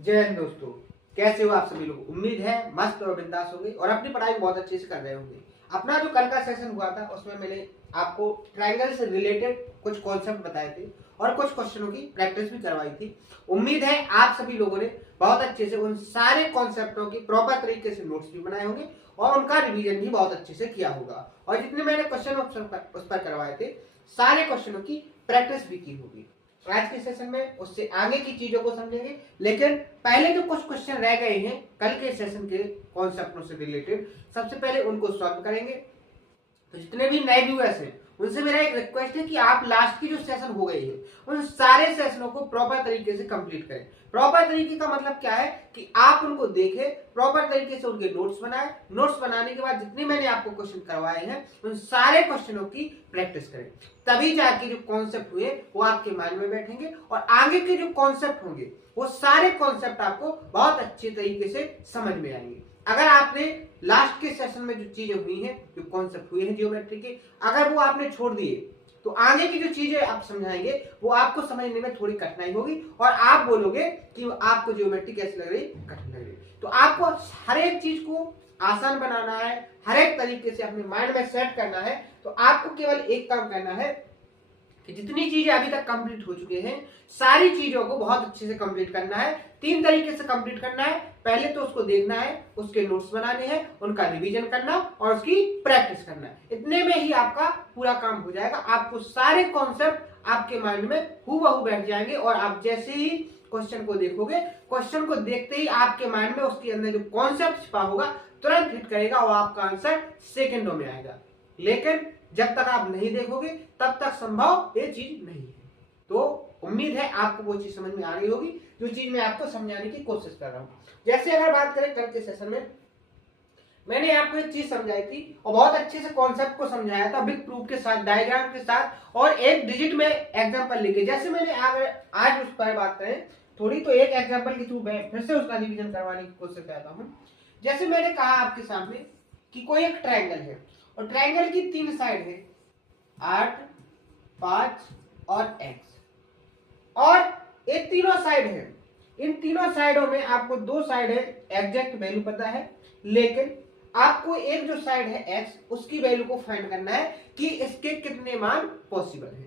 जय हिंद दोस्तों, कैसे हो आप सभी लोग। उम्मीद है मस्त और बिंदास होंगे और अपनी पढ़ाई बहुत अच्छे से कर रहे होंगे। अपना जो कल का सेशन हुआ था उसमें मैंने आपको ट्रायंगल से रिलेटेड कुछ कॉन्सेप्ट बताए थे और कुछ क्वेश्चनों की प्रैक्टिस भी करवाई थी। उम्मीद है आप सभी लोगों ने बहुत अच्छे से उन सारे कॉन्सेप्टों की प्रॉपर तरीके से नोट्स भी बनाए होंगे और उनका रिवीजन भी बहुत अच्छे से किया होगा। और जितने मैंने क्वेश्चन उस पर करवाए थे सारे क्वेश्चनों की प्रैक्टिस भी की होगी। आज के सेशन में उससे आगे की चीजों को समझेंगे, लेकिन पहले जो कुछ क्वेश्चन रह गए हैं कल के सेशन के कॉन्सेप्टों से रिलेटेड, सबसे पहले उनको सॉल्व करेंगे। तो जितने भी नए व्यूअर्स हैं उनसे मेरा एक रिक्वेस्ट है कि आप लास्ट की जो सेशन हो गई है उन सारे सेशनों को प्रॉपर तरीके से कंप्लीट करें। प्रॉपर तरीके का मतलब क्या है कि आप उनको देखें, प्रॉपर तरीके से उनके नोट्स बनाएं। नोट्स बनाने के बाद जितने मैंने आपको क्वेश्चन करवाए हैं उन सारे क्वेश्चनों की प्रैक्टिस करें, तभी जाके जो कॉन्सेप्ट हुए वो आपके माइंड में बैठेंगे और आगे के जो कॉन्सेप्ट होंगे वो सारे कॉन्सेप्ट आपको बहुत अच्छे तरीके से समझ में आएंगे। अगर आपने लास्ट के सेशन में जो चीजें हुई हैं, जो कॉन्सेप्ट हुए हैं जियोमेट्री के, अगर वो आपने छोड़ दिए तो आगे की जो चीजें आप समझाएंगे वो आपको समझने में थोड़ी कठिनाई होगी और आप बोलोगे कि आपको जियोमेट्री कैसी लग रही, कठिन लग रही। तो आपको हर एक चीज को आसान बनाना है, हर एक तरीके से अपने माइंड में सेट करना है। तो आपको केवल एक काम करना है कि जितनी चीजें अभी तक कंप्लीट हो चुके हैं सारी चीजों को बहुत अच्छे से कंप्लीट करना है। 3 तरीके से कंप्लीट करना है। पहले तो उसको देखना है, उसके नोट्स बनाने हैं, उनका रिवीजन करना और उसकी प्रैक्टिस करना है। इतने में ही आपका पूरा काम हो जाएगा। आपको सारे कॉन्सेप्ट आपके माइंड में हूबहू बैठ जाएंगे और आप जैसे ही क्वेश्चन को देखोगे, क्वेश्चन को देखते ही आपके माइंड में उसके अंदर जो कॉन्सेप्ट छिपा होगा तुरंत हिट करेगा और आपका आंसर सेकेंडों में आएगा। लेकिन जब तक आप नहीं देखोगे तब तक संभव ये चीज नहीं है। तो उम्मीद है आपको वो चीज समझ में आ रही होगी जो चीज मैं आपको समझाने की कोशिश कर रहा हूं। जैसे अगर बात करें कल के सेशन में मैंने आपको एक चीज समझाई थी और बहुत अच्छे से कॉन्सेप्ट को समझाया था, बिग प्रूफ के साथ, डायग्राम के साथ और एक डिजिट में एग्जांपल लेके। जैसे मैंने आज उस पर बात करें थोड़ी, तो एक एग्जांपल के थ्रू मैं फिर से उसका रिवीजन करवाने की कोशिश करता हूं। जैसे मैंने कहा आपके सामने कि कोई एक ट्रायंगल है और ट्रायंगल की 3 साइड है, 8, 5 और x, और ये तीनों साइड है। इन तीनों साइडों में आपको 2 साइड है एग्जैक्ट वैल्यू पता है, लेकिन आपको एक जो साइड है x उसकी वैल्यू को फाइंड करना है कि इसके कितने मान पॉसिबल है,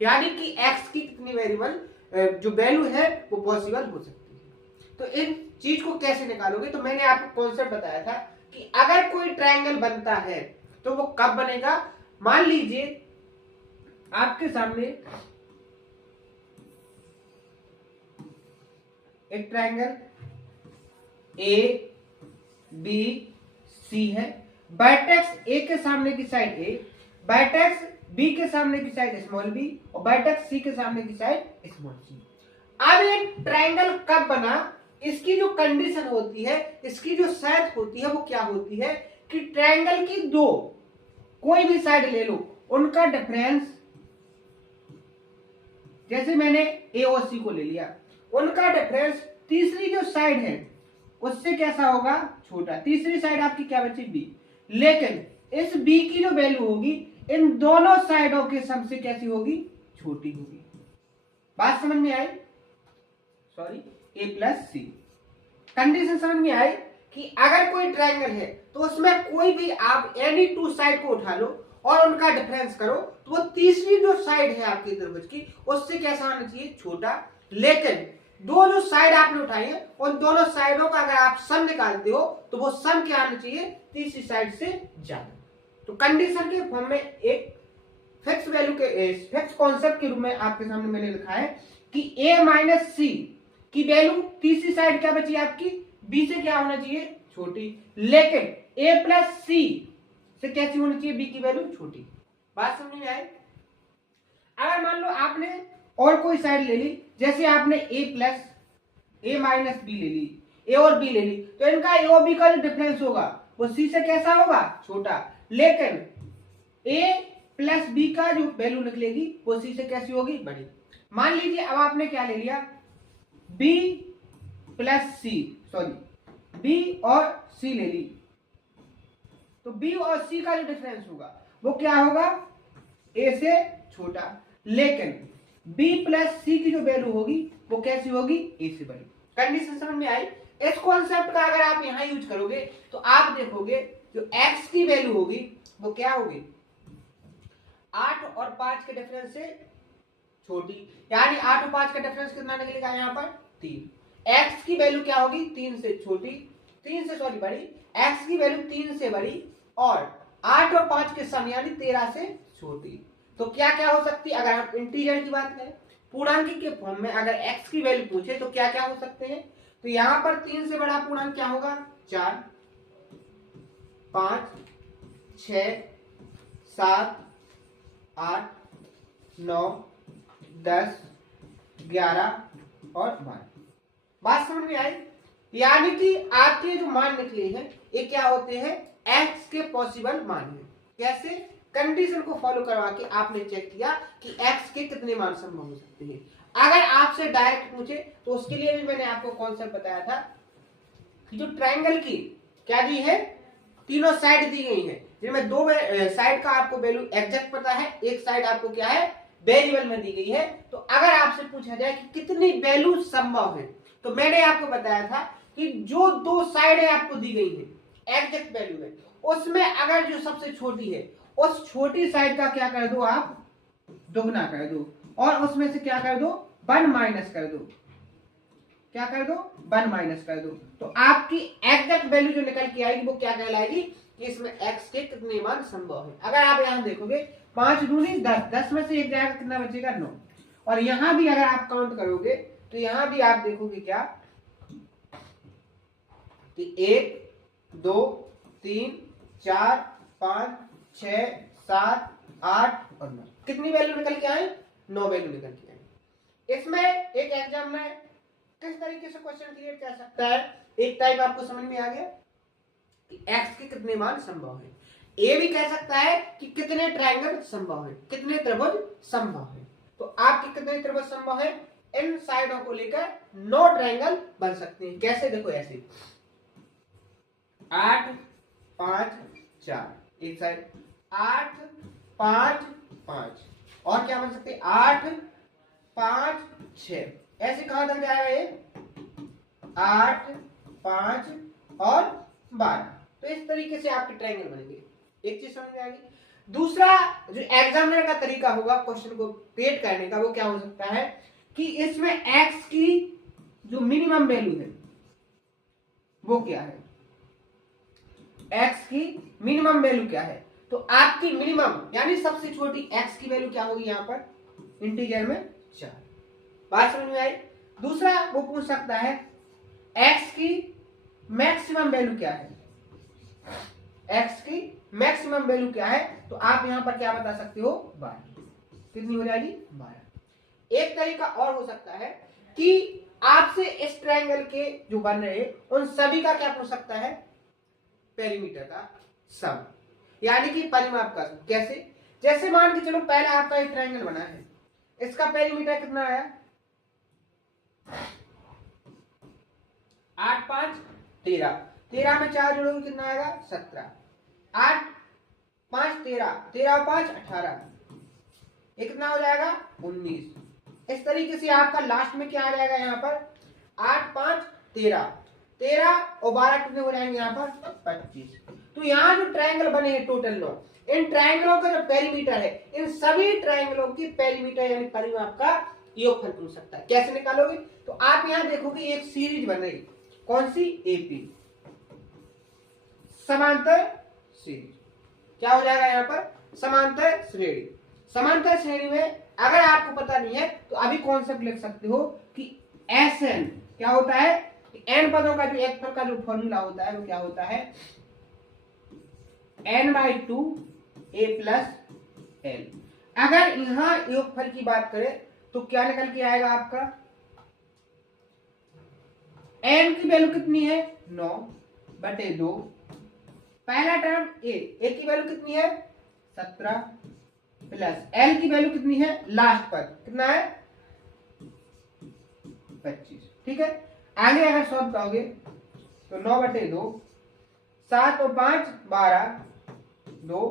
यानी कि x की कितनी वेरिएबल जो वैल्यू है वो पॉसिबल हो सकती है। तो इन चीज को कैसे निकालोगे, तो मैंने आपको कॉन्सेप्ट बताया था कि अगर कोई ट्रायंगल बनता है तो वो कब बनेगा। मान लीजिए आपके सामने एक ट्रायंगल ए बी सी है। वर्टेक्स ए के सामने की साइड ए, वर्टेक्स बी के सामने की साइड स्मॉल बी और वर्टेक्स सी के सामने की साइड स्मॉल सी। अब एक ट्रायंगल कब बना, इसकी जो कंडीशन होती है, इसकी जो शर्त होती है वो क्या होती है कि ट्रायंगल की 2 कोई भी साइड ले लो, उनका डिफरेंस, जैसे मैंने ए और सी को ले लिया, उनका डिफरेंस तीसरी जो साइड है उससे कैसा होगा, छोटा। तीसरी साइड आपकी क्या बची, बी, लेकिन इस बी की जो वैल्यू होगी इन दोनों साइडों के सम से कैसी होगी, छोटी होगी। बात समझ में आई, सॉरी, ए प्लस सी। कंडीशन समझ में आई कि अगर कोई ट्रायंगल है तो उसमें कोई भी आप एनी 2 साइड को उठा लो और उनका डिफरेंस करो तो वो तीसरी जो साइड है आपकी त्रिभुज की उससे कैसा आना चाहिए, छोटा। लेकिन 2 जो साइड आपने उठाई है उन दोनों साइडों का अगर आप सम निकालते हो तो वो सम क्या आना चाहिए, तीसरी साइड से ज्यादा। तो कंडीशन के फॉर्म में एक फिक्स वैल्यू के फिक्स कॉन्सेप्ट के रूप में आपके सामने मैंने लिखा है कि a माइनस सी की वैल्यू तीसरी साइड क्या बची आपकी, b से क्या होना चाहिए, छोटी। लेकिन a प्लस सी से कैसी होनी चाहिए, b की वैल्यू छोटी। बात समझ में आई। अगर मान लो आपने और कोई साइड ले ली, जैसे आपने a plus a minus B ले ली, a और b ले ली, तो इनका a और b का जो डिफरेंस होगा वो c से कैसा होगा, छोटा। लेकिन a प्लस बी का जो वैल्यू निकलेगी वो c से कैसी होगी, बड़ी। मान लीजिए अब आपने क्या ले लिया, b प्लस सी, सॉरी b और c ले ली, तो b और c का जो डिफरेंस होगा वो क्या होगा, a से छोटा। लेकिन b प्लस सी की जो वैल्यू होगी वो कैसी होगी, a से बड़ी। कंडीशन समझ में आई। इस कॉन्सेप्ट का अगर आप यहां यूज करोगे तो आप देखोगे जो x की वैल्यू होगी वो क्या होगी, 8 और 5 के डिफरेंस से छोटी, यानी 8 और 5 का डिफरेंस कितना निकलेगा यहाँ पर 3। x की वैल्यू क्या होगी 3 से छोटी, 3 से सॉरी बड़ी, x की वैल्यू 3 से बड़ी और 8 और 5 के सम यानी 13 से छोटी। तो क्या क्या हो सकती है, अगर हम इंटीजर की बात करें पूर्णांक के फॉर्म में अगर x की वैल्यू पूछे तो क्या क्या हो सकते हैं, तो यहां पर 3 से बड़ा पूर्णांक क्या होगा 4, 5, 6, 7, 8, 9, 10, 11 और 12। बात समझ में आई। यानी कि आपके जो मान निकले हैं ये क्या होते हैं, x के पॉसिबल मान है। कैसे, कंडीशन को फॉलो करवा के आपने चेक किया कि x के कितने मान संभव हो सकते हैं। अगर आपसे डायरेक्ट पूछे तो उसके लिए भी मैंने आपको कॉन्सेप्ट बताया था कि जो ट्रायंगल की क्या दी है, तीनों साइड दी गई है जिनमें दो साइड का आपको वैल्यू एग्जैक्ट पता है, एक साइड आपको क्या है वेरिएबल में दी गई है। तो अगर आपसे पूछा जाए कि कितनी वैल्यू संभव है तो मैंने आपको बताया था कि जो दो साइड आपको दी गई है एग्जैक्ट वैल्यू है उसमें अगर जो सबसे छोटी है उस छोटी साइड का क्या कर दो आप दोगुना कर दो और उसमें से क्या कर दो 1 माइनस कर दो, क्या कर दो 1 माइनस कर दो। तो आपकी एग्जैक्ट वैल्यू जो निकल के आएगी वो क्या कहलाएगी कि इसमें x के कितने मान संभव है। अगर आप यहां देखोगे 5 दूनी 10, 10 में से एक जाएगा कितना बचेगा 9। और यहां भी अगर आप काउंट करोगे तो यहां भी आप देखोगे क्या कि 1 2 3 4 5 6 7 8 और 9, कितनी वैल्यू निकल के आए 9 वैल्यू निकल के आए। इसमें एक एग्जाम में किस तरीके से क्वेश्चन क्रिएट कर सकता है, एक टाइप आपको समझ में आ गया कि x के कितने मान संभव है। ए भी कह सकता है कि कितने ट्रायंगल संभव है, कितने त्रिभुज संभव है। तो आपके कितने त्रिभुज संभव है, इन साइडों को लेकर 9 ट्रायंगल बन सकते हैं। कैसे, देखो ऐसे 8 5 4 एक साइड, 8 5 5 और क्या बन सकते हैं 8 5 6, ऐसे कहां तक जाएगा ये 8 5 और 12। तो इस तरीके से आपके ट्रायंगल बनेंगे। एक चीज समझ में आ गई। दूसरा जो एग्जामिनर का तरीका होगा क्वेश्चन को क्रिएट करने का वो क्या हो सकता है कि इसमें x की जो मिनिमम वैल्यू है वो क्या है, x की मिनिमम वैल्यू क्या है। तो आपकी मिनिमम यानी सबसे छोटी x की वैल्यू क्या होगी यहाँ पर इंटीजर में 4। बात समझ में आई। दूसरा वो पूछ सकता है x की मैक्सिमम वैल्यू क्या है, x की मैक्सिमम वैल्यू क्या है। तो आप यहां पर क्या बता सकते हो 12, कितनी हो जाएगी 12। एक तरीका और हो सकता है कि आपसे इस ट्रायंगल के जो बन रहे हैं उन सभी का क्या पूछ सकता है पेरीमीटर का सम, यानी कि परिमाप का सम। कैसे, जैसे मान के चलो पहले आपका एक ट्रायंगल बना है, इसका पेरीमीटर कितना आया 8 5 13, 13 में 4 जोड़ोगे कितना आएगा 17, 8 5 13, 13 और 5 18, ये कितना हो जाएगा 19। इस तरीके से आपका लास्ट में क्या आ जाएगा यहाँ पर 8 5 13, 13 और 12 कितने हो जाएंगे यहाँ पर 25। तो यहाँ जो ट्रायंगल बने हैं टोटल 9, इन ट्रायंगलों का जो पेरीमीटर है इन सभी ट्रायंगलों की पेरीमीटर यानी परिमाप का योगफल पूछ सकता है। कैसे निकालोगे, तो आप यहाँ देखोगे एक सीरीज बन रही, कौन सी एपी समांतर सीरीज, क्या हो जाएगा यहाँ पर समांतर श्रेणी। समांतर श्रेणी में अगर आपको पता नहीं है तो अभी कॉन्सेप्ट लिख सकते हो कि SN क्या होता है, n पदों का जो एक पद का जो फॉर्मूला होता है वो क्या होता है n/2 a + l। अगर यहां योगफल की बात करें तो क्या निकल के आएगा आपका n की वैल्यू कितनी है 9/2, पहला टर्म a की वैल्यू कितनी है 17 प्लस l की वैल्यू कितनी है लास्ट पर कितना है 25। ठीक है, आगे अगर सॉल्व करोगे तो 9/2, 7 और 5 12, 2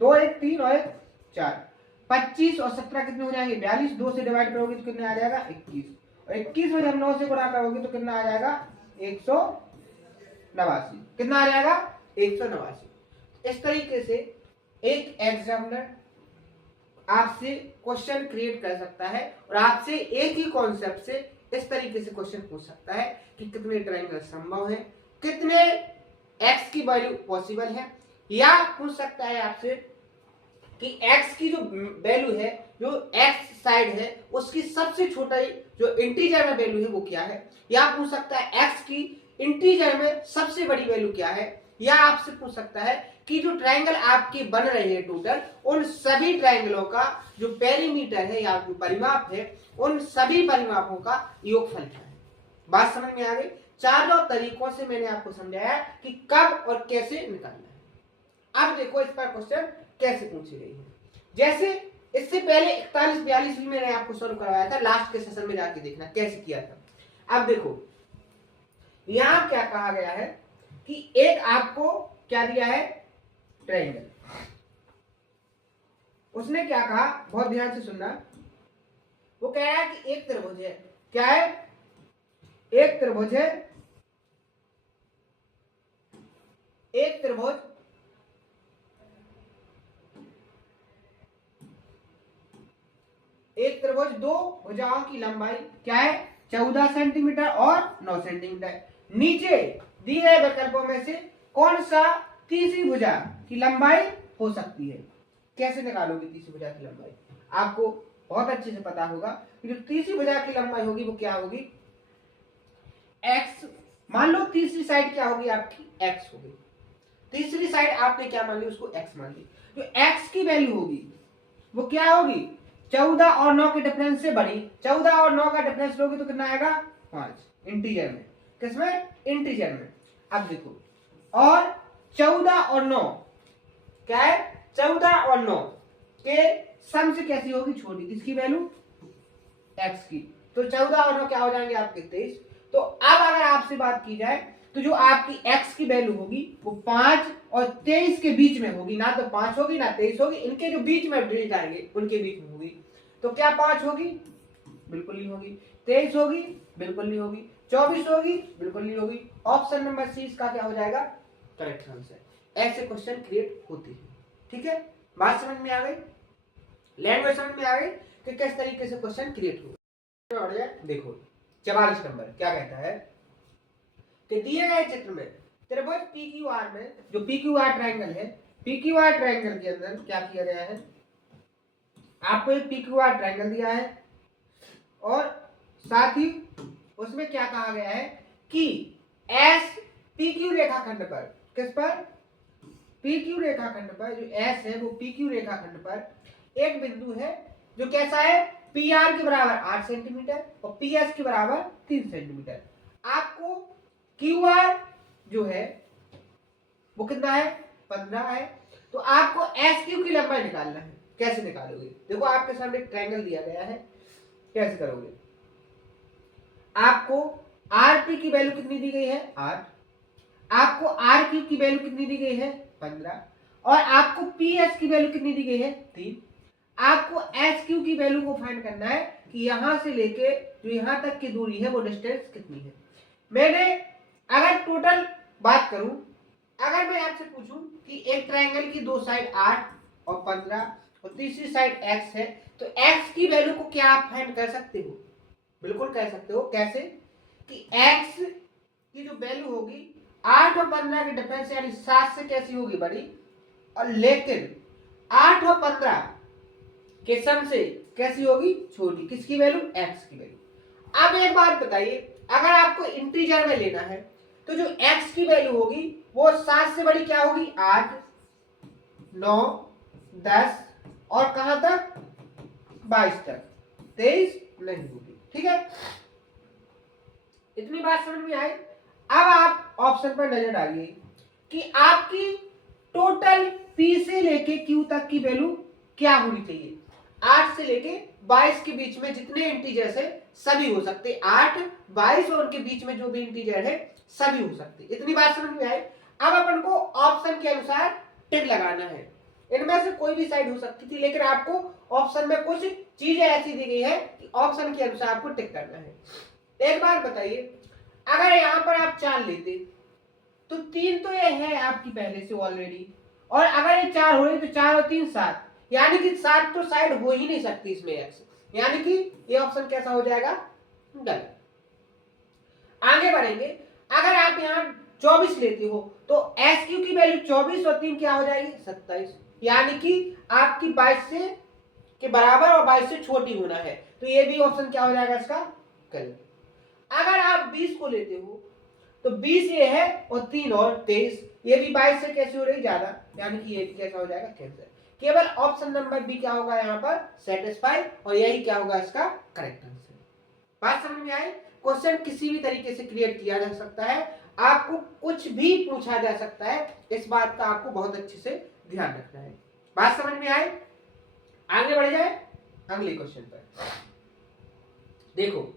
2 1 3 और 1 4, 25 और 17 कितने हो जाएंगे 42, 2 से डिवाइड करोगे तो कितने आ जाएगा 21। और 21 में जब 9 से गुणा करोगे तो कितना आ जाएगा 189। कितना आ जाएगा 189। इस तरीके से एक एग्जामिनर आपसे क्वेश्चन क्रिएट कर सकता है और आपसे एक ही कॉन्सेप्ट से इस तरीके से क्वेश्चन पूछ सकता है कि कितने ट्रायंगल संभव है, कितने एक्स की वैल्यू पॉसिबल है, या पूछ सकता है आपसे कि एक्स की जो वैल्यू है, जो एक्स साइड है उसकी सबसे छोटा जो इंटीजर में वैल्यू है वो क्या है, या पूछ सकता है एक्स की इंटीजर में सबसे बड़ी वैल्यू क्या है, या आपसे पूछ सकता है कि जो ट्रायंगल आपके बन रहे हैं टोटल उन सभी ट्रायंगलों का जो पेरीमीटर है या जो परिमाप है उन सभी परिमापों का योगफल क्या है। बात समझ में आ गई। चारों तरीकों से मैंने आपको समझाया कि कब और कैसे निकालना है। अब देखो इस पर क्वेश्चन कैसे पूछी गई है। जैसे इससे पहले 41-42 भी मैंने आपको सॉल्व करवाया था, लास्ट के सेशन में जाके देखना कैसे किया था। अब देखो यहां क्या कहा गया है कि एक आपको क्या दिया है ट्रायंगल, उसने क्या कहा बहुत ध्यान से सुनना, वो कह रहा है कि एक त्रिभुज है, क्या है एक त्रिभुज है, एक त्रिभुज दो भुजाओं की लंबाई क्या है 14 सेंटीमीटर और 9 सेंटीमीटर। नीचे दिए गए विकल्पों में से कौन सा तीसरी भुजा की लंबाई हो सकती है। कैसे निकालोगे तीसरी भुजा की लंबाई, आपको बहुत अच्छे से पता होगा कि जो तीसरी भुजा की लंबाई होगी वो क्या होगी x। मान लो तीसरी साइड क्या होगी आपकी x होगी, तीसरी साइड आपने क्या मान ली उसको x मान ली। जो x की वैल्यू होगी वो क्या होगी 14 और 9 के डिफरेंस से बड़ी। 14 और 9 का डिफरेंस लोगे तो कितना आएगा 5 इंटीजर में। किसमें इंटीजर में। अब देखो और 14 और 9 क्या है 14 और 9 के सम से कैसी होगी छोटी, किसकी वैल्यू x की। तो 14 और 9 क्या हो जाएंगे आपके 23। तो अब अगर आपसे बात की जाए तो जो आपकी x की वैल्यू होगी वो 5 और 23 के बीच में होगी, ना तो 5 होगी ना 23 होगी, इनके जो बीच में डिजिट आएंगे उनके बीच में होगी। तो क्या 5 होगी बिल्कुल नहीं होगी, 23 होगी बिल्कुल नहीं होगी, 24 होगी बिल्कुल नहीं होगी। ऑप्शन नंबर सी इसका क्या हो जाएगा करेक्ट आंसर। ऐसे क्वेश्चन क्रिएट होते हैं। ठीक है, बात समझ में आ गई, लैंग्वेज समझ में आ गई कि किस तरीके से क्वेश्चन क्रिएट होगा। देखो 44 नंबर क्या कहता है कि दिए गए चित्र में त्रिभुज PQR में, जो PQR ट्रायंगल है, PQR ट्रायंगल के अंदर क्या किया गया है, आपको एक PQR ट्रायंगल दिया है और साथ ही उसमें क्या कहा गया है कि S PQ रेखाखंड पर, किस पर PQ रेखाखंड पर, जो S है वो PQ रेखाखंड पर एक बिंदु है जो कैसा है PR के बराबर 8 सेंटीमीटर और PS के बराबर 3 सेंटीमीटर। आपको QR जो है वो कितना है 15 है। तो आपको SQ की लंबाई निकालना है। कैसे निकालोगे, देखो आपके सामने एक ट्रायंगल दिया गया है, कैसे करोगे। आपको RP की वैल्यू कितनी दी गई है 8, आपको RQ की वैल्यू कितनी दी गई है 15 और आपको PS की वैल्यू कितनी दी गई है 3। आपको SQ की वैल्यू को फाइंड करना है कि यहां से लेके जो यहां तक की दूरी है वो डिस्टेंस कितनी है। मैंने अगर टोटल बात करूं, अगर मैं आपसे पूछूं कि एक ट्रायंगल की दो साइड 8 और 15 और तीसरी साइड x है, तो x की वैल्यू को क्या आप फाइंड कर सकते हो, बिल्कुल कह सकते हो। कैसे कि x की जो वैल्यू होगी 8 और 15 के डिफरेंस यानी 7 से कैसी होगी बड़ी, और लेकिन 8 और 15 के सम से कैसी होगी छोटी, किसकी वैल्यू x की वैल्यू। अब एक बात बताइए, अगर आपको इंटीजर में लेना है तो जो x की वैल्यू होगी वो 7 से बड़ी क्या होगी 8, 9, 10 और कहां तक 22 तक, 23 नहीं होगी। ठीक है, इतनी बात समझ में आई। अब आप ऑप्शन पर नजर डालिए कि आपकी टोटल P से लेके Q तक की वैल्यू क्या होनी चाहिए। 8 से लेके 22 के बीच में जितने इंटीजर्स है सभी हो सकते, 8, 22 और उनके बीच में जो भी इंटीजर है सभी हो सकते। इतनी बात समझ में आई। अब अपन को ऑप्शन के अनुसार टिक लगाना है। इनमें से कोई भी साइड हो सकती थी, लेकिन आपको ऑप्शन में कुछ चीजें ऐसी दी गई है कि ऑप्शन के अनुसार आपको टिक करना है। एक बात बताइए, अगर यहाँ पर आप 4 लेते तो 3 तो ये है आपकी पहले से ऑलरेडी, और अगर ये 4 हो रही तो 4 और 3 7, यानी कि 7 तो साइड हो ही नहीं सकती इसमें एक्स, यानी कि ये ऑप्शन कैसा हो जाएगा, गलत। आगे बढ़ेंगे, अगर आप यहाँ 24 लेते हो तो एस क्यू की वैल्यू 24 और 3 क्या हो जाएगी 27, यानी कि आपकी 22 से के बराबर और 22 से छोटी होना है, तो ये भी ऑप्शन क्या हो जाएगा इसका, गलत। अगर आप 20 को लेते हो तो 20 ये है और 3 और 23, ये भी 22 से कैसे हो रही ज्यादा, यानी कि ये भी कैसा हो जाएगा, कैंसिल। केवल ऑप्शन नंबर बी क्या होगा यहाँ पर, सेटिस्फाई, और यही क्या होगा इसका करेक्ट आंसर। बात समझ में आई। क्वेश्चन किसी भी तरीके से क्रिएट किया जा सकता है, आपको कुछ भी पूछा जा सकता है, इस बात का आपको बहुत अच्छे से ध्यान रखना है। बात समझ में आई। आगे बढ़ जाए अगले क्वेश्चन पर। देखो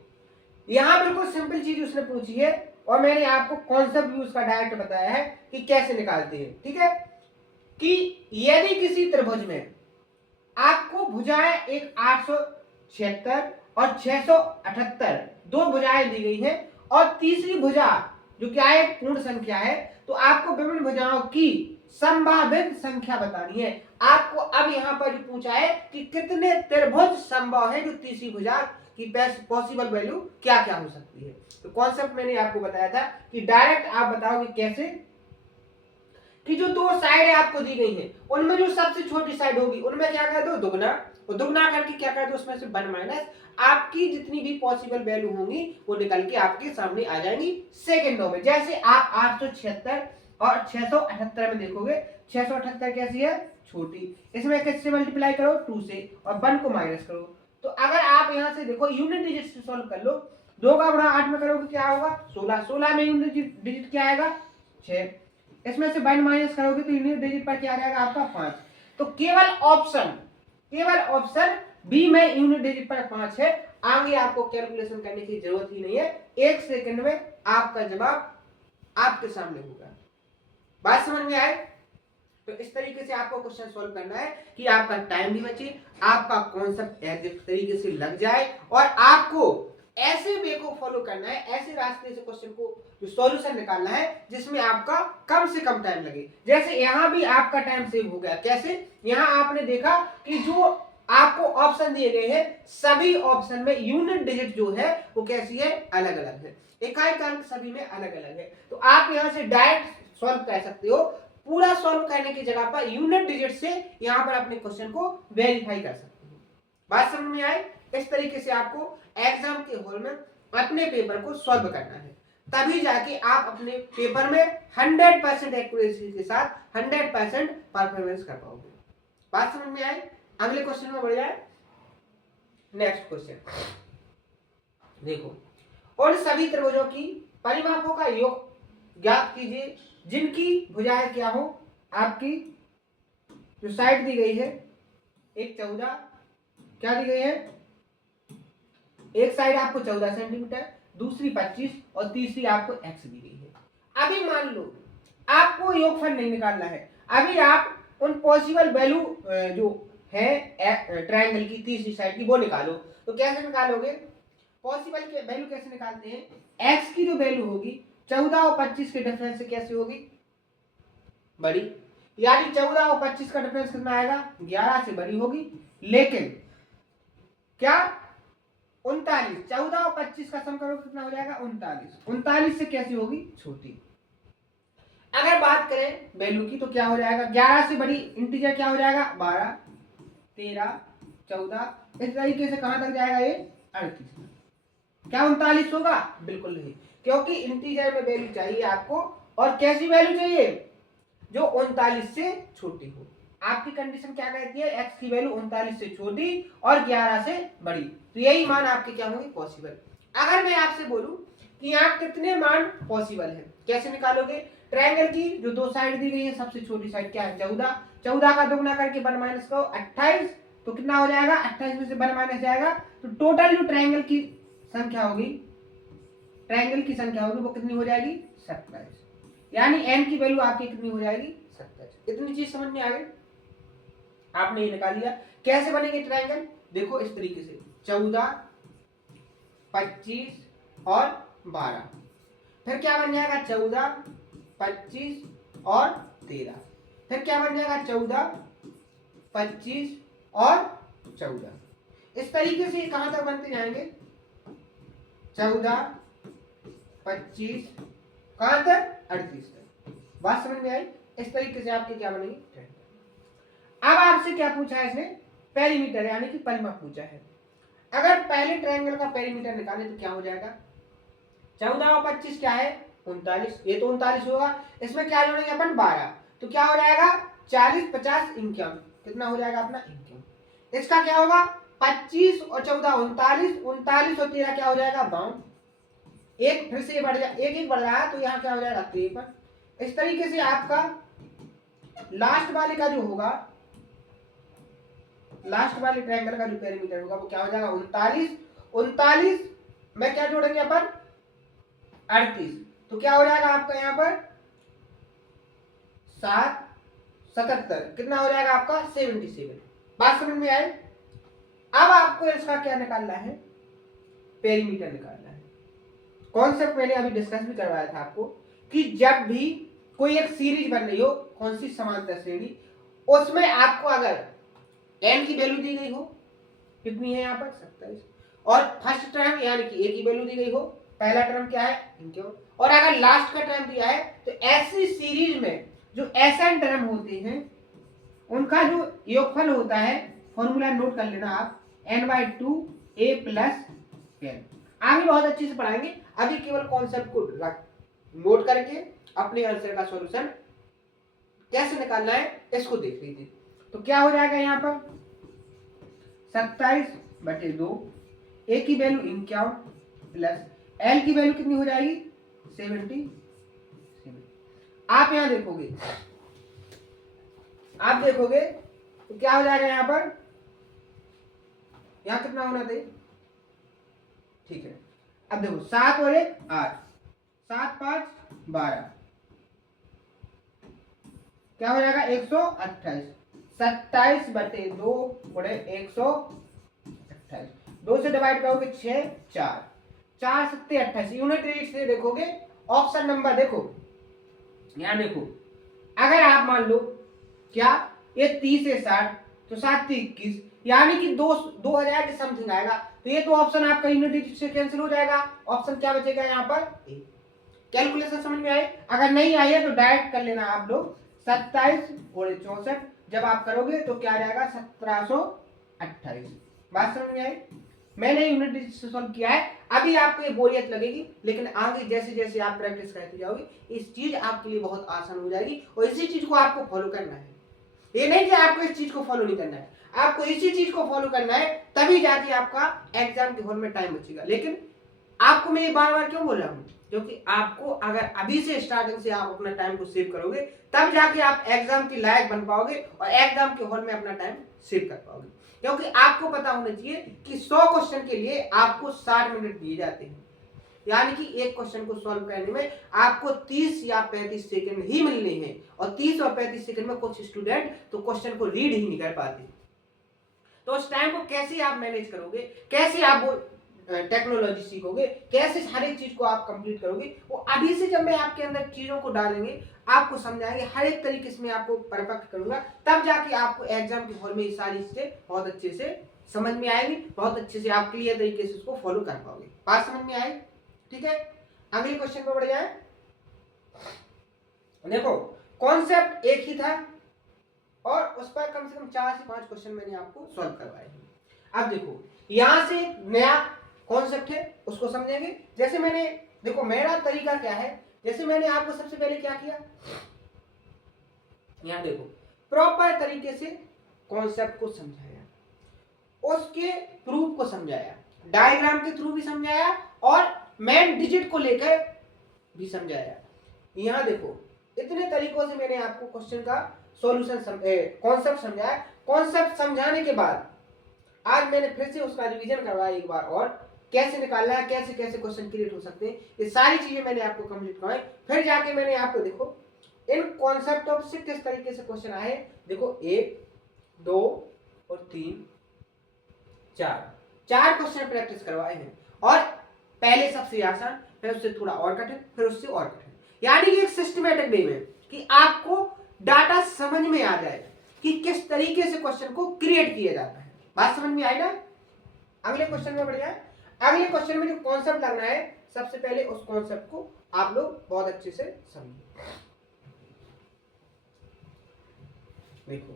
यहां बिल्कुल सिंपल चीज उसने पूछी है, और मैंने आपको कॉन्सेप्ट भी उसका डायरेक्ट बताया है कि कैसे निकालते हैं, ठीक है। कि यदि किसी त्रिभुज में आपको भुजाएं एक 876 और 678 दो भुजाएं दी गई हैं, और तीसरी भुजा जो क्या है पूर्ण संख्या है, तो आपको विभिन्न भुजाओं की संभावित संख्या बतानी है। आपको अब यहाँ पर जो पूछा है कि कितने त्रिभुज संभव है जो तीसरी भुजा की पॉसिबल वैल्यू क्या क्या हो सकती है। तो कॉन्सेप्ट मैंने आपको बताया था कि डायरेक्ट आप बताओगे कैसे, कि जो दो साइड आपको दी गई हैं उनमें जो सबसे छोटी साइड होगी उनमें क्या कर दो दुगना, और दुगना करके क्या कर दो उसमें से 1 माइनस, आपकी जितनी भी पॉसिबल वैल्यू होंगी वो निकल के आपके सामने आ जाएंगी सेकंडों में। जैसे आप 876 और 678 में देखोगे 678 कैसी है छोटी, इसमें किससे मल्टीप्लाई करो 2 से, और 1 को माइनस करो। तो अगर आप यहाँ से देखो यूनिट डिजिट से सॉल्व कर लो, 2 का गुणा 8 में करोगे क्या होगा 16, 16 में यूनिट डिजिट क्या आएगा 6, इसमें से 1 माइनस करोगे तो यूनिट डिजिट पर क्या आ जाएगा आपका 5। तो केवल ऑप्शन बी में यूनिट डिजिट पर 5 है। आगे आपको कैलकुलेशन करने की जरूरत ही नहीं है, 1 सेकंड में आपका जवाब आपके सामने होगा। बात समझ में आए। तो इस तरीके से आपको क्वेश्चन सॉल्व करना है कि आपका टाइम भी बचे, आपका कॉन्सेप्ट एग्जैक्ट तरीके से लग जाए, और आपको ऐसे वे को फॉलो करना है, ऐसे रास्ते से क्वेश्चन को जो सॉल्यूशन निकालना है जिसमें आपका कम से कम टाइम लगे। जैसे यहाँ भी आपका टाइम सेव हो गया, कैसे, यहाँ आपने देखा कि जो आपको ऑप्शन दिए गए हैं सभी ऑप्शन में यूनिट डिजिट जो है वो कैसी है अलग अलग है, इकाई का अंक सभी में अलग अलग है। तो आप यहाँ से डायरेक्ट सॉल्व कर सकते हो, पूरा सॉल्व करने की जगह पर यूनिट डिजिट से यहाँ पर अपने क्वेश्चन को वेरीफाई कर सकते हो। बात समझ में आए। इस तरीके से आपको एग्जाम के हॉल में अपने पेपर को सॉल्व करना है, तभी जाके आप अपने पेपर में 100% एक्यूरेसी के साथ 100% परफॉर्मेंस कर पाओगे। बात समझ में आई। अगले क्वेश्चन में बढ़ जाए। नेक्स्ट क्वेश्चन देखो, और सभी त्रिभुजों की परिमापों का योग ज्ञात कीजिए जिनकी भुजाएं क्या हो, आपकी जो साइड दी गई है एक 14 क्या दी गई है, एक साइड आपको 14 सेंटीमीटर, दूसरी 25 और तीसरी आपको x दी गई है। अभी मान लो आपको योगफल नहीं निकालना है, अभी आप उन पॉसिबल वैल्यू जो है ट्रायंगल की तीसरी साइड की वो निकालो। तो कैसे निकालोगे, पॉसिबल के वैल्यू कैसे निकालते हैं, x की जो वैल्यू होगी 14 और 25 के डिफरेंस से कैसे होगी बड़ी, यानी 14 और 25 का डिफरेंस कितना आएगा 11 से बड़ी होगी, लेकिन क्या 39, 14 और 25 का सम करो कितना हो जाएगा 39, 39 से कैसी होगी छोटी। अगर बात करें वैल्यू की तो क्या हो जाएगा 11 से बड़ी इंटीजर क्या हो जाएगा 12, 13, 14, इस तरीके से कहां तक जाएगा ये 38। क्या 39 होगा, बिल्कुल नहीं, क्योंकि इंटीजर में वैल्यू चाहिए आपको, और कैसी वैल्यू चाहिए जो 39 से छोटी हो। आपकी कंडीशन क्या कहती है, x की वैल्यू 39 से छोटी और 11 से बड़ी, तो यही मान आपके क्या होंगे पॉसिबल। अगर मैं आपसे बोलूं कि यहाँ कितने मान पॉसिबल है, कैसे निकालोगे, ट्रायंगल की जो दो साइड दी गई है सबसे छोटी साइड क्या है 14, 14 का दोगुना करके 1 माइनस करो 28, तो कितना हो जाएगा 28 में से 1 माइनस जाएगा, तो टोटल जो ट्रायंगल की संख्या होगी, ट्रायंगल की संख्या होगी वो कितनी हो जाएगी 27, यानी n की वैल्यू आपकी कितनी हो जाएगी 27। इतनी चीज समझ में आ गई। आपने ये निकाल लिया। कैसे बनेंगे ट्रायंगल, देखो इस तरीके से 14, 25 और 12। फिर क्या बन जाएगा 14, 25 और 13। फिर क्या बन जाएगा 14, 25 और 14। इस तरीके से कहां तक बनते जाएंगे 14, 25 कहां तक 38 तक। बात समझ में आई। इस तरीके से आपके क्या बनेंगे। अब आपसे क्या पूछा है इसने, पेरीमीटर यानी कि परिमाप पूछा है। अगर पहले ट्रायंगल का पेरीमीटर निकाले तो क्या हो जाएगा, 14 और 25 क्या है 39, ये तो 39 होगा। इसमें क्या जोड़ेंगे अपन 12, तो क्या हो जाएगा 40, 50, 51, कितना हो जाएगा अपना 51। इसका क्या होगा 25 और 14 39, 39 और 13 क्या हो जाएगा 52। एक फिर से बढ़ जाए, एक बढ़ रहा है तो यहाँ क्या हो जाएगा 53। इस तरीके से आपका लास्ट वाले का जो होगा, लास्ट वाले ट्रायंगल का जो पेरीमीटर होगा वो क्या हो जाएगा 39, 39 में क्या जोड़ेंगे अपन 38, तो क्या हो जाएगा आपका यहाँ पर 7, 77, कितना हो जाएगा आपका 77। बात समझ में आए। अब आपको इसका क्या निकालना है, पेरीमीटर निकालना है। कॉन्सेप्ट मैंने अभी डिस्कस भी करवाया था आपको कि जब भी कोई एक सीरीज बन रही हो, कौन सी समांतर श्रेणी, उसमें आपको अगर n की वैल्यू दी गई हो, कितनी है यहाँ पर 27, और फर्स्ट टर्म यानी कि a की वैल्यू दी गई हो, पहला टर्म क्या है इनके, और अगर लास्ट का टर्म दिया है, तो ऐसी सीरीज में जो SN टर्म होते हैं उनका जो योगफल होता है, फॉर्मूला नोट कर लेना आप, n/2 a प्लस n। आगे बहुत अच्छे से पढ़ाएंगे, अभी केवल कॉन्सेप्ट को नोट करके अपने आंसर का सॉल्यूशन कैसे निकालना है इसको देख लीजिए। तो क्या हो जाएगा यहाँ पर 27/2, a की वैल्यू 51 प्लस l की वैल्यू कितनी हो जाएगी 77। आप यहाँ देखोगे, आप देखोगे तो क्या हो जाएगा यहाँ पर, यहाँ कितना होना चाहिए, ठीक है। अब देखो 7 और 1 8, 7 5 12, क्या हो जाएगा 128, 27/2 गुणे 128, 2 से डिवाइड करोगे 6 4, 4 7 28। यूनिट रेट से देखोगे, ऑप्शन नंबर देखो, यहाँ देखो, अगर आप मान लो क्या ये 30 से 60, तो 7 21, यानी कि 2000 के समथिंग आएगा, तो ये तो ऑप्शन आपका यूनिट डिजिट से कैंसिल हो जाएगा। ऑप्शन क्या बचेगा यहाँ पर ए। कैलकुलेशन समझ में आए, अगर नहीं आई है तो डायरेक्ट कर लेना आप लोग, 27 गुणे 64 जब आप करोगे तो क्या आ जाएगा 1728। बात समझ में आई। मैंने यूनिट डिजिट से सॉल्व किया है, अभी आपको ये बोरियत लगेगी, लेकिन आगे जैसे जैसे आप प्रैक्टिस करते जाओगे इस चीज आपके लिए बहुत आसान हो जाएगी, और इसी चीज को आपको फॉलो करना है। ये नहीं कि आपको इस चीज को फॉलो नहीं करना है, आपको इसी चीज को फॉलो करना है, तभी जाके आपका एग्जाम के हॉल में टाइम बचेगा। लेकिन आपको मैं ये बार बार क्यों बोल रहा हूँ, क्योंकि आपको अगर अभी से स्टार्टिंग से आप अपना टाइम को सेव करोगे, तब जाके आप एग्जाम के लायक बन पाओगे और एग्जाम के हॉल में अपना टाइम सेव कर पाओगे। क्योंकि आपको पता होना चाहिए कि 100 क्वेश्चन के लिए आपको 60 मिनट दिए जाते हैं, यानी कि एक क्वेश्चन को सॉल्व करने में आपको 30 या 35 सेकंड ही मिलने हैं, और 30 और 35 सेकंड में कुछ स्टूडेंट तो क्वेश्चन को रीड ही नहीं कर पाते। तो उस टाइम को कैसे आप मैनेज करोगे, कैसे आप वो टेक्नोलॉजी सीखोगे, कैसे हर एक चीज को आप कंप्लीट करोगे, वो अभी से जब मैं आपके अंदर चीजों को डालेंगे, आपको समझाएंगे, हर एक तरीके से मैं आपको परफेक्ट करूंगा, तब जाके आपको एग्जाम के हॉल में ये सारी चीजें बहुत अच्छे से समझ में आएगी, बहुत अच्छे से आप क्लियर तरीके से उसको फॉलो कर पाओगे। बात समझ में आई, ठीक है। अगले क्वेश्चन पर बढ़ जाए। देखो कॉन्सेप्ट एक ही था और उस पर कम से कम 4 से 5 क्वेश्चन मैंने आपको सॉल्व करवाए हैं। अब देखो यहां से नया कॉन्सेप्ट है उसको समझेंगे। जैसे मैंने देखो मेरा तरीका क्या है, जैसे मैंने आपको सबसे पहले क्या किया, यहां देखो प्रॉपर तरीके से कॉन्सेप्ट को समझाया, उसके प्रूफ को समझाया, डायग्राम के थ्रू भी समझाया और मेन डिजिट को लेकर भी समझाया। यहां देखो इतने तरीकों से मैंने आपको क्वेश्चन का सॉल्यूशन कॉन्सेप्ट समझाया। कॉन्सेप्ट समझाने के बाद आज मैंने फिर से उसका रिवीजन करवाया एक बार, और कैसे निकालना है, कैसे कैसे क्वेश्चन क्रिएट हो सकते हैं, ये सारी चीजें मैंने आपको कंप्लीट करवाई। फिर जाके मैंने आपको देखो इन कॉन्सेप्टों से किस तरीके से क्वेश्चन आए। देखो 1 2 और 3 4 क्वेश्चन प्रैक्टिस करवाए हैं, और पहले सबसे आसान, फिर उससे थोड़ा और कठिन, फिर उससे और कठिन, यानी कि एक सिस्टमेटिक वे में कि आपको डाटा समझ में आ जाए कि किस तरीके से क्वेश्चन को क्रिएट किया जाता है। बात समझ में आई ना? अगले क्वेश्चन में बढ़िया। अगले क्वेश्चन में जो कॉन्सेप्ट लगना है, सबसे पहले उस कॉन्सेप्ट को आप लोग बहुत अच्छे से समझो। देखो,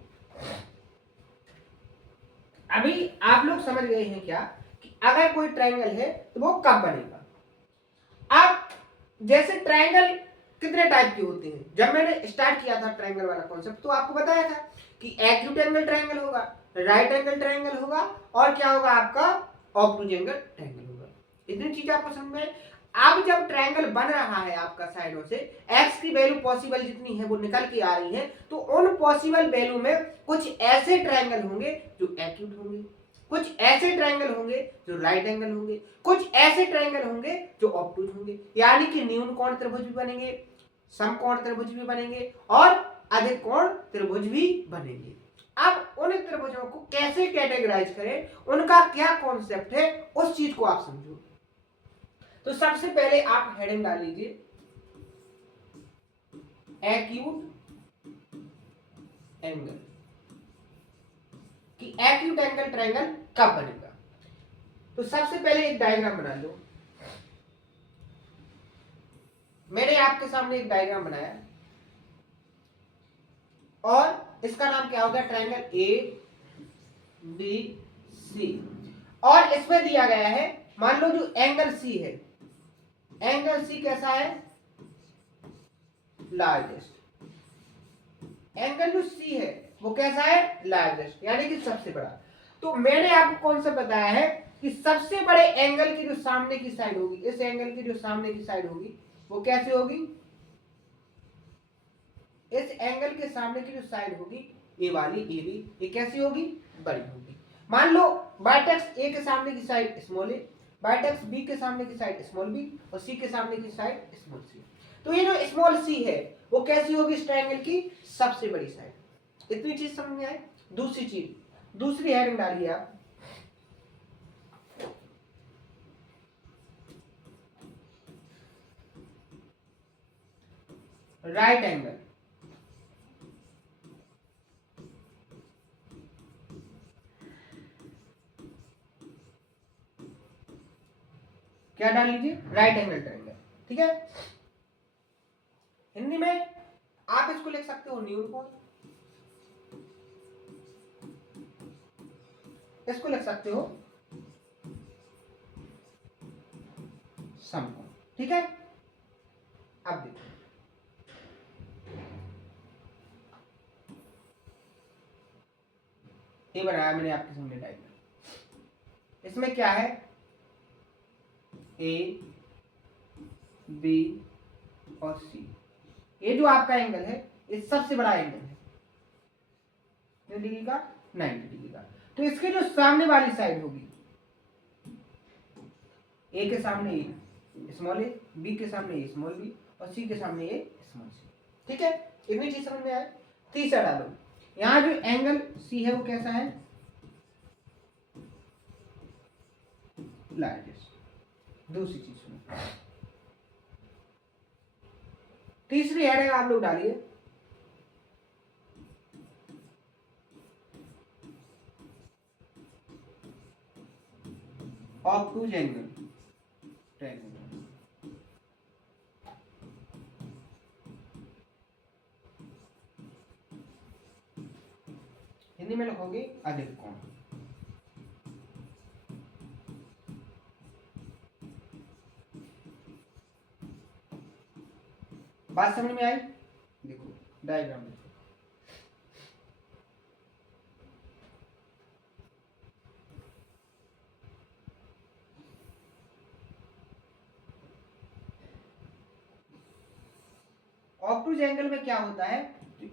अभी आप लोग समझ गए हैं क्या कि अगर कोई ट्रायंगल है तो वो कब बनेगा। अब जैसे ट्रायंगल कितने टाइप की होती हैं, जब मैंने स्टार्ट किया था ट्रायंगल वाला कॉन्सेप्ट तो आपको बताया था कि एक्यूट एंगल ट्रायंगल होगा, राइट एंगल ट्रायंगल होगा, और क्या होगा आपका ऑब्टूज एंगल ट्रायंगल होगा। इतनी चीज आपको समझ में। अब जब ट्रायंगल बन रहा है आपका साइडों से, एक्स की वैल्यू पॉसिबल जितनी है वो निकल के आ रही है, तो उन पॉसिबल वैल्यू में कुछ ऐसे ट्रायंगल होंगे जो एक्यूट होंगे, कुछ ऐसे ट्रायंगल होंगे जो राइट एंगल होंगे, कुछ ऐसे ट्रायंगल होंगे जो ऑब्टूज होंगे, यानी कि न्यून कोण त्रिभुज भी बनेंगे, समकोण त्रिभुज भी बनेंगे, और अधिक कोण त्रिभुज भी बनेंगे। अब उन त्रिभुजों को कैसे कैटेगराइज करें, उनका क्या कॉन्सेप्ट है, उस चीज को आप समझो। तो सबसे पहले आप हेडिंग डाल लीजिए एक्यूट एंगल, कि एक्यूट एंगल ट्रायंगल कब बनेगा। तो सबसे पहले एक डायग्राम बना लो। मैंने आपके सामने एक डायग्राम बनाया, और इसका नाम क्या होगा, ट्रायंगल ए बी सी, और इसमें दिया गया है, मान लो जो एंगल सी है, एंगल सी कैसा है, लार्जेस्ट। एंगल जो सी है वो कैसा है, लार्जेस्ट, यानी कि सबसे बड़ा। तो मैंने आपको कौन सा बताया है कि सबसे बड़े एंगल की जो सामने की साइड होगी, इस एंगल की जो सामने की साइड होगी वो कैसे होगी, इस एंगल के सामने की जो साइड होगी ए वाली, ए बी, ये कैसी होगी, बड़ी होगी। मान लो वर्टेक्स ए के सामने की साइड स्मॉल ए, वर्टेक्स बी के सामने की साइड स्मॉल बी, और सी के सामने की साइड स्मॉल सी। तो ये जो स्मॉल सी है वो कैसी होगी, इस ट्रायंगल की सबसे बड़ी साइड। इतनी चीज समझ में आए। दूसरी चीज, दूसरी हेडिंग डालिए आप, राइट एंगल। क्या डाल लीजिए, राइट एंगल ट्रायंगल। ठीक है, हिंदी में आप इसको लिख सकते हो न्यून कोण, इसको लिख सकते हो समकोण। ठीक है, अब देखो, ये बनाया मैंने आपके सामने डायग्राम। इसमें क्या है, ए बी और सी, ये जो आपका एंगल है ये सबसे बड़ा एंगल है, कितने डिग्री का, 90 डिग्री का। तो इसके जो सामने वाली साइड होगी, ए के सामने ए स्मॉल ए, बी के सामने ए स्मॉल बी, और सी के सामने ए स्मॉल सी। ठीक है, इतनी चीज समझ में आए। तीसरा डालो, यहां जो एंगल सी है वो कैसा है, लार्जेस्ट। दूसरी चीज सुनो, तीसरी हेडिंग आप लोग डालिए ऑब्टूज एंगल ट्रायंगल। हिंदी में लिखोगे अधिक कोण। बात समझ में आई। देखो डायग्राम देखो, ऑब्टूज एंगल में क्या होता है,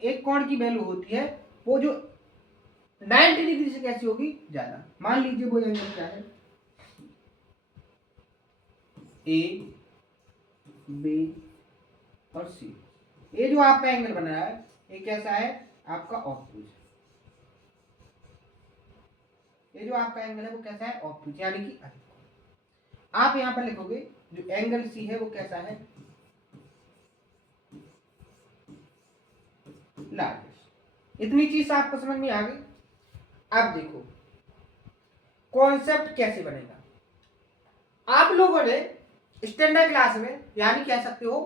एक कोण की वैल्यू होती है वो जो 90 डिग्री से कैसी होगी, ज्यादा। मान लीजिए वो एंगल क्या है, ए बी और सी। ये जो आपका एंगल बन रहा है ये कैसा है, आपका ऑब्टूज। ये जो आपका एंगल है वो कैसा है, ऑब्टूज, यानी कि अधिक कोण। आप यहाँ पर लिखोगे जो एंगल सी है वो कैसा है, लार्जेस्ट। इतनी चीज आपको समझ में आ गई। अब देखो कॉन्सेप्ट कैसे बनेगा। आप लोगों ने स्टैंडर्ड क्लास में, यानी कह सकते हो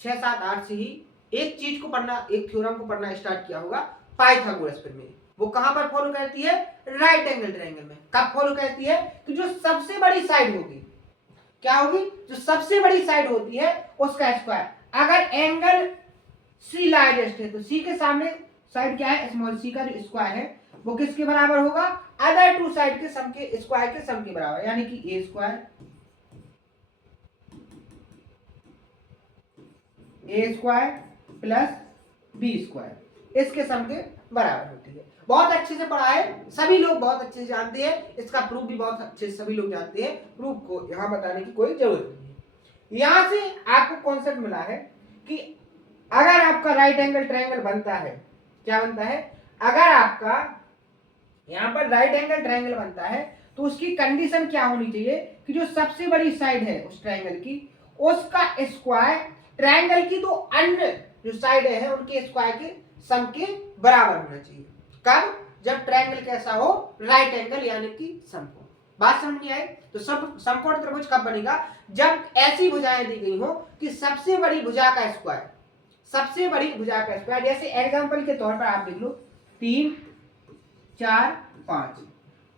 6, 7, 8 से ही एक चीज को पढ़ना, एक थ्योरम को पढ़ना स्टार्ट किया होगा, पाइथागोरस प्रमेय। वो कहां पर फॉलो करती है, राइट एंगल ट्रायंगल में। कब फॉलो करती है, कि जो सबसे बड़ी साइड होगी, क्या होगी, जो सबसे बड़ी साइड होती है उसका स्क्वायर। अगर एंगल सी लार्जेस्ट है तो सी के सामने साइड क्या है, स्मॉल सी का जो स्क्वायर है वो किसके बराबर होगा, अदर टू साइड के सम के स्क्वायर के सम के बराबर, यानी कि ए स्क्वायर प्लस बी स्क्वायर इसके सम के बराबर होती है। बहुत अच्छे से पढ़ा है, सभी लोग बहुत अच्छे से जानते हैं, इसका प्रूफ भी बहुत अच्छे से सभी लोग जानते हैं, प्रूफ को यहां बताने की कोई जरूरत नहीं है। यहां से आपको कॉन्सेप्ट मिला है कि अगर आपका राइट एंगल ट्रायंगल बनता है, क्या बनता है, अगर आपका यहां पर राइट एंगल ट्रायंगल बनता है तो उसकी कंडीशन क्या होनी चाहिए, कि जो सबसे बड़ी साइड है उस ट्रायंगल की, उसका स्क्वायर ट्रायंगल की तो अन्य जो साइड है उनके स्क्वायर के सम के बराबर होना चाहिए। कब, जब ट्रायंगल कैसा हो, राइट एंगल यानी कि समकोण। बात समझ में आई। तो समकोण त्रिभुज कब बनेगा, जब ऐसी भुजाएं दी गई हो कि सबसे बड़ी भुजा का स्क्वायर, सबसे बड़ी भुजा का स्क्वायर, जैसे एग्जांपल के तौर पर आप देख लो 3, 4, 5,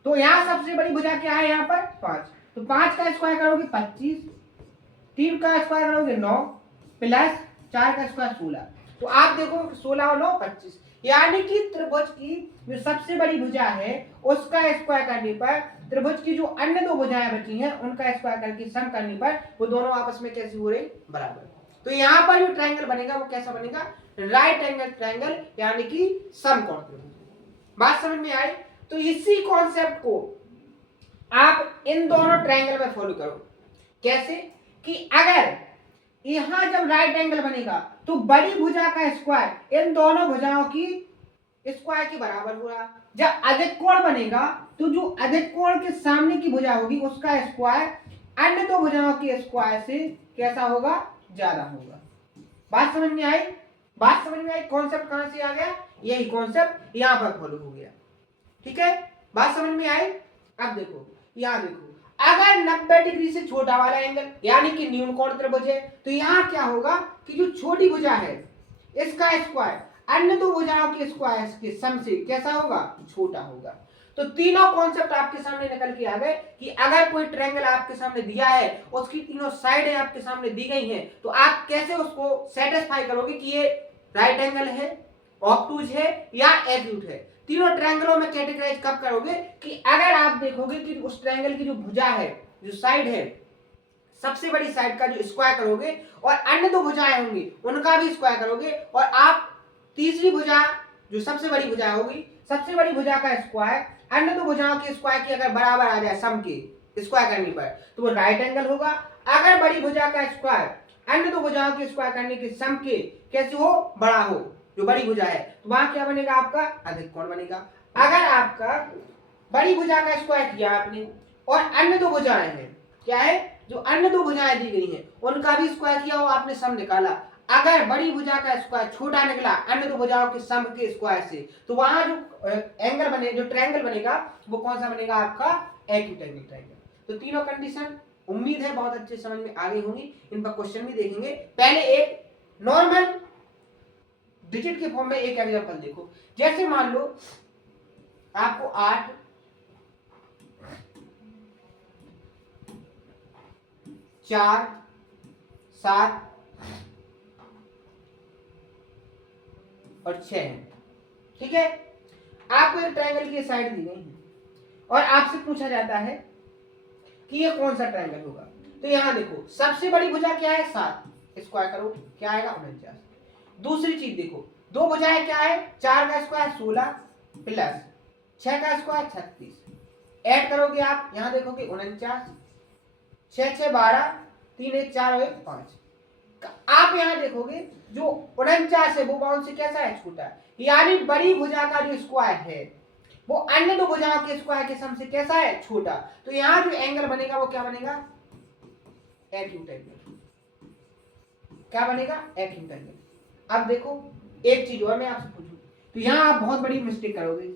तो यहाँ सबसे बड़ी भुजा क्या है, यहाँ पर 5, तो 5 का स्क्वायर करोगे 25, 3 का स्क्वायर करोगे 9, प्लस 4 का स्क्वायर 16, तो आप देखो 16 और 9 25, यानी कि त्रिभुज की जो सबसे बड़ी भुजा है उसका स्क्वायर करने पर त्रिभुज की जो अन्य दो भुजाएं बची हैं उनका स्क्वायर करके सम करने पर वो दोनों आपस में कैसी हो रही, बराबर। तो यहाँ पर जो ट्रायंगल बनेगा वो कैसा बनेगा, राइट एंगल ट्रायंगल, यानी कि समकोण त्रिभुज। बात समझ में आई। तो इसी कॉन्सेप्ट को आप इन दोनों ट्रायंगल में फॉलो करो। कैसे, कि अगर यहां जब राइट एंगल बनेगा तो बड़ी भुजा का स्क्वायर इन दोनों भुजाओं की स्क्वायर के बराबर होगा। जब अधिक कोण बनेगा तो जो अधिक कोण के सामने की भुजा होगी उसका स्क्वायर अन्य दो भुजाओं के स्क्वायर से कैसा होगा, ज्यादा होगा। बात समझ में आई। बात समझ में आई। कॉन्सेप्ट कहां से आ गया, यही कॉन्सेप्ट यहां पर फॉलो हो गया। ठीक है, बात समझ में आई। अब देखो, यहां देखो, अगर 90 डिग्री से छोटा वाला एंगल यानी कि न्यून कोण त्रिभुज है तो यहां क्या होगा, कि जो छोटी भुजा है इसका स्क्वायर अन्य दो भुजाओं के स्क्वायर के सम से कैसा होगा, छोटा होगा। तो तीनों कॉन्सेप्ट आपके सामने निकल के आ गए कि अगर कोई ट्रायंगल आपके सामने दिया है, उसकी तीनों साइडें आपके सामने दी गई हैं, तो आप कैसे उसको सेटिस्फाई करोगे कि ये राइट एंगल है, ऑब्टूज है या एक्यूट है। तीनों ट्रायंगलों में कैटेगराइज कब करोगे, कि अगर आप देखोगे कि उस ट्रायंगल की जो भुजा है, जो साइड है, सबसे बड़ी साइड का जो स्क्वायर करोगे और अन्य दो भुजाएं होंगी उनका भी स्क्वायर करोगे, और आप तीसरी भुजा जो सबसे बड़ी भुजा होगी, सबसे बड़ी भुजा का स्क्वायर अन्य दो भुजाओं के स्क्वायर की अगर बराबर आ जाए सम के स्क्वायर करने पर तो वो राइट एंगल होगा। अगर बड़ी भुजा का स्क्वायर अन्य दो भुजाओं के स्क्वायर करने के सम के कैसे हो, बड़ा हो, जो बड़ी भुजा है, तो वहां क्या बनेगा, आपका अधिक कोण बनेगा। अगर आपका बड़ी भुजा का स्क्वायर किया आपने और अन्य दो भुजाएं हैं, क्या है, जो अन्य दो भुजाएं दी गई हैं उनका भी स्क्वायर किया हो, आपने सम निकाला, अगर बड़ी भुजा का स्क्वायर छोटा निकला अन्य दो भुजाओं के सम के स्क्वायर से, तो वहां जो एंगल बने, जो ट्रायंगल बनेगा वो कौन सा बनेगा, आपका एक्यूट एंगल ट्रायंगल। तो तीनों कंडीशन उम्मीद है बहुत अच्छे समझ में आ गई होंगी। इन पर क्वेश्चन भी देखेंगे। पहले एक नॉर्मल डिजिट के फॉर्म में एक एग्जांपल देखो। जैसे मान लो आपको 8, 4, 7 और 6 है। ठीक है, आपको एक ट्रायंगल की साइड दी गई है और आपसे पूछा जाता है कि ये कौन सा ट्रायंगल होगा। तो यहां देखो, सबसे बड़ी भुजा क्या है, 7, स्क्वायर करो क्या आएगा, 49। दूसरी चीज देखो, दो भुजाएं क्या है, 4 का स्क्वायर 16 प्लस 6 का स्क्वायर 36, ऐड करोगे आप, यहां देखोगे 49, 6 6 12, 3 1 4 और 1 5। आप यहां देखोगे जो 49 है वो बाउंड से कैसा है, छोटा है, यानी बड़ी भुजा का जो स्क्वायर है वो अन्य दो भुजाओं के स्क्वायर के सम से कैसा है, छोटा। तो यहाँ जो एंगल बनेगा वो क्या बनेगा, एक्यूट एंगल। क्या बनेगा, एक्यूट एंगल। अब देखो एक चीज और मैं आपसे पूछूं, तो यहाँ आप बहुत बड़ी मिस्टेक करोगे।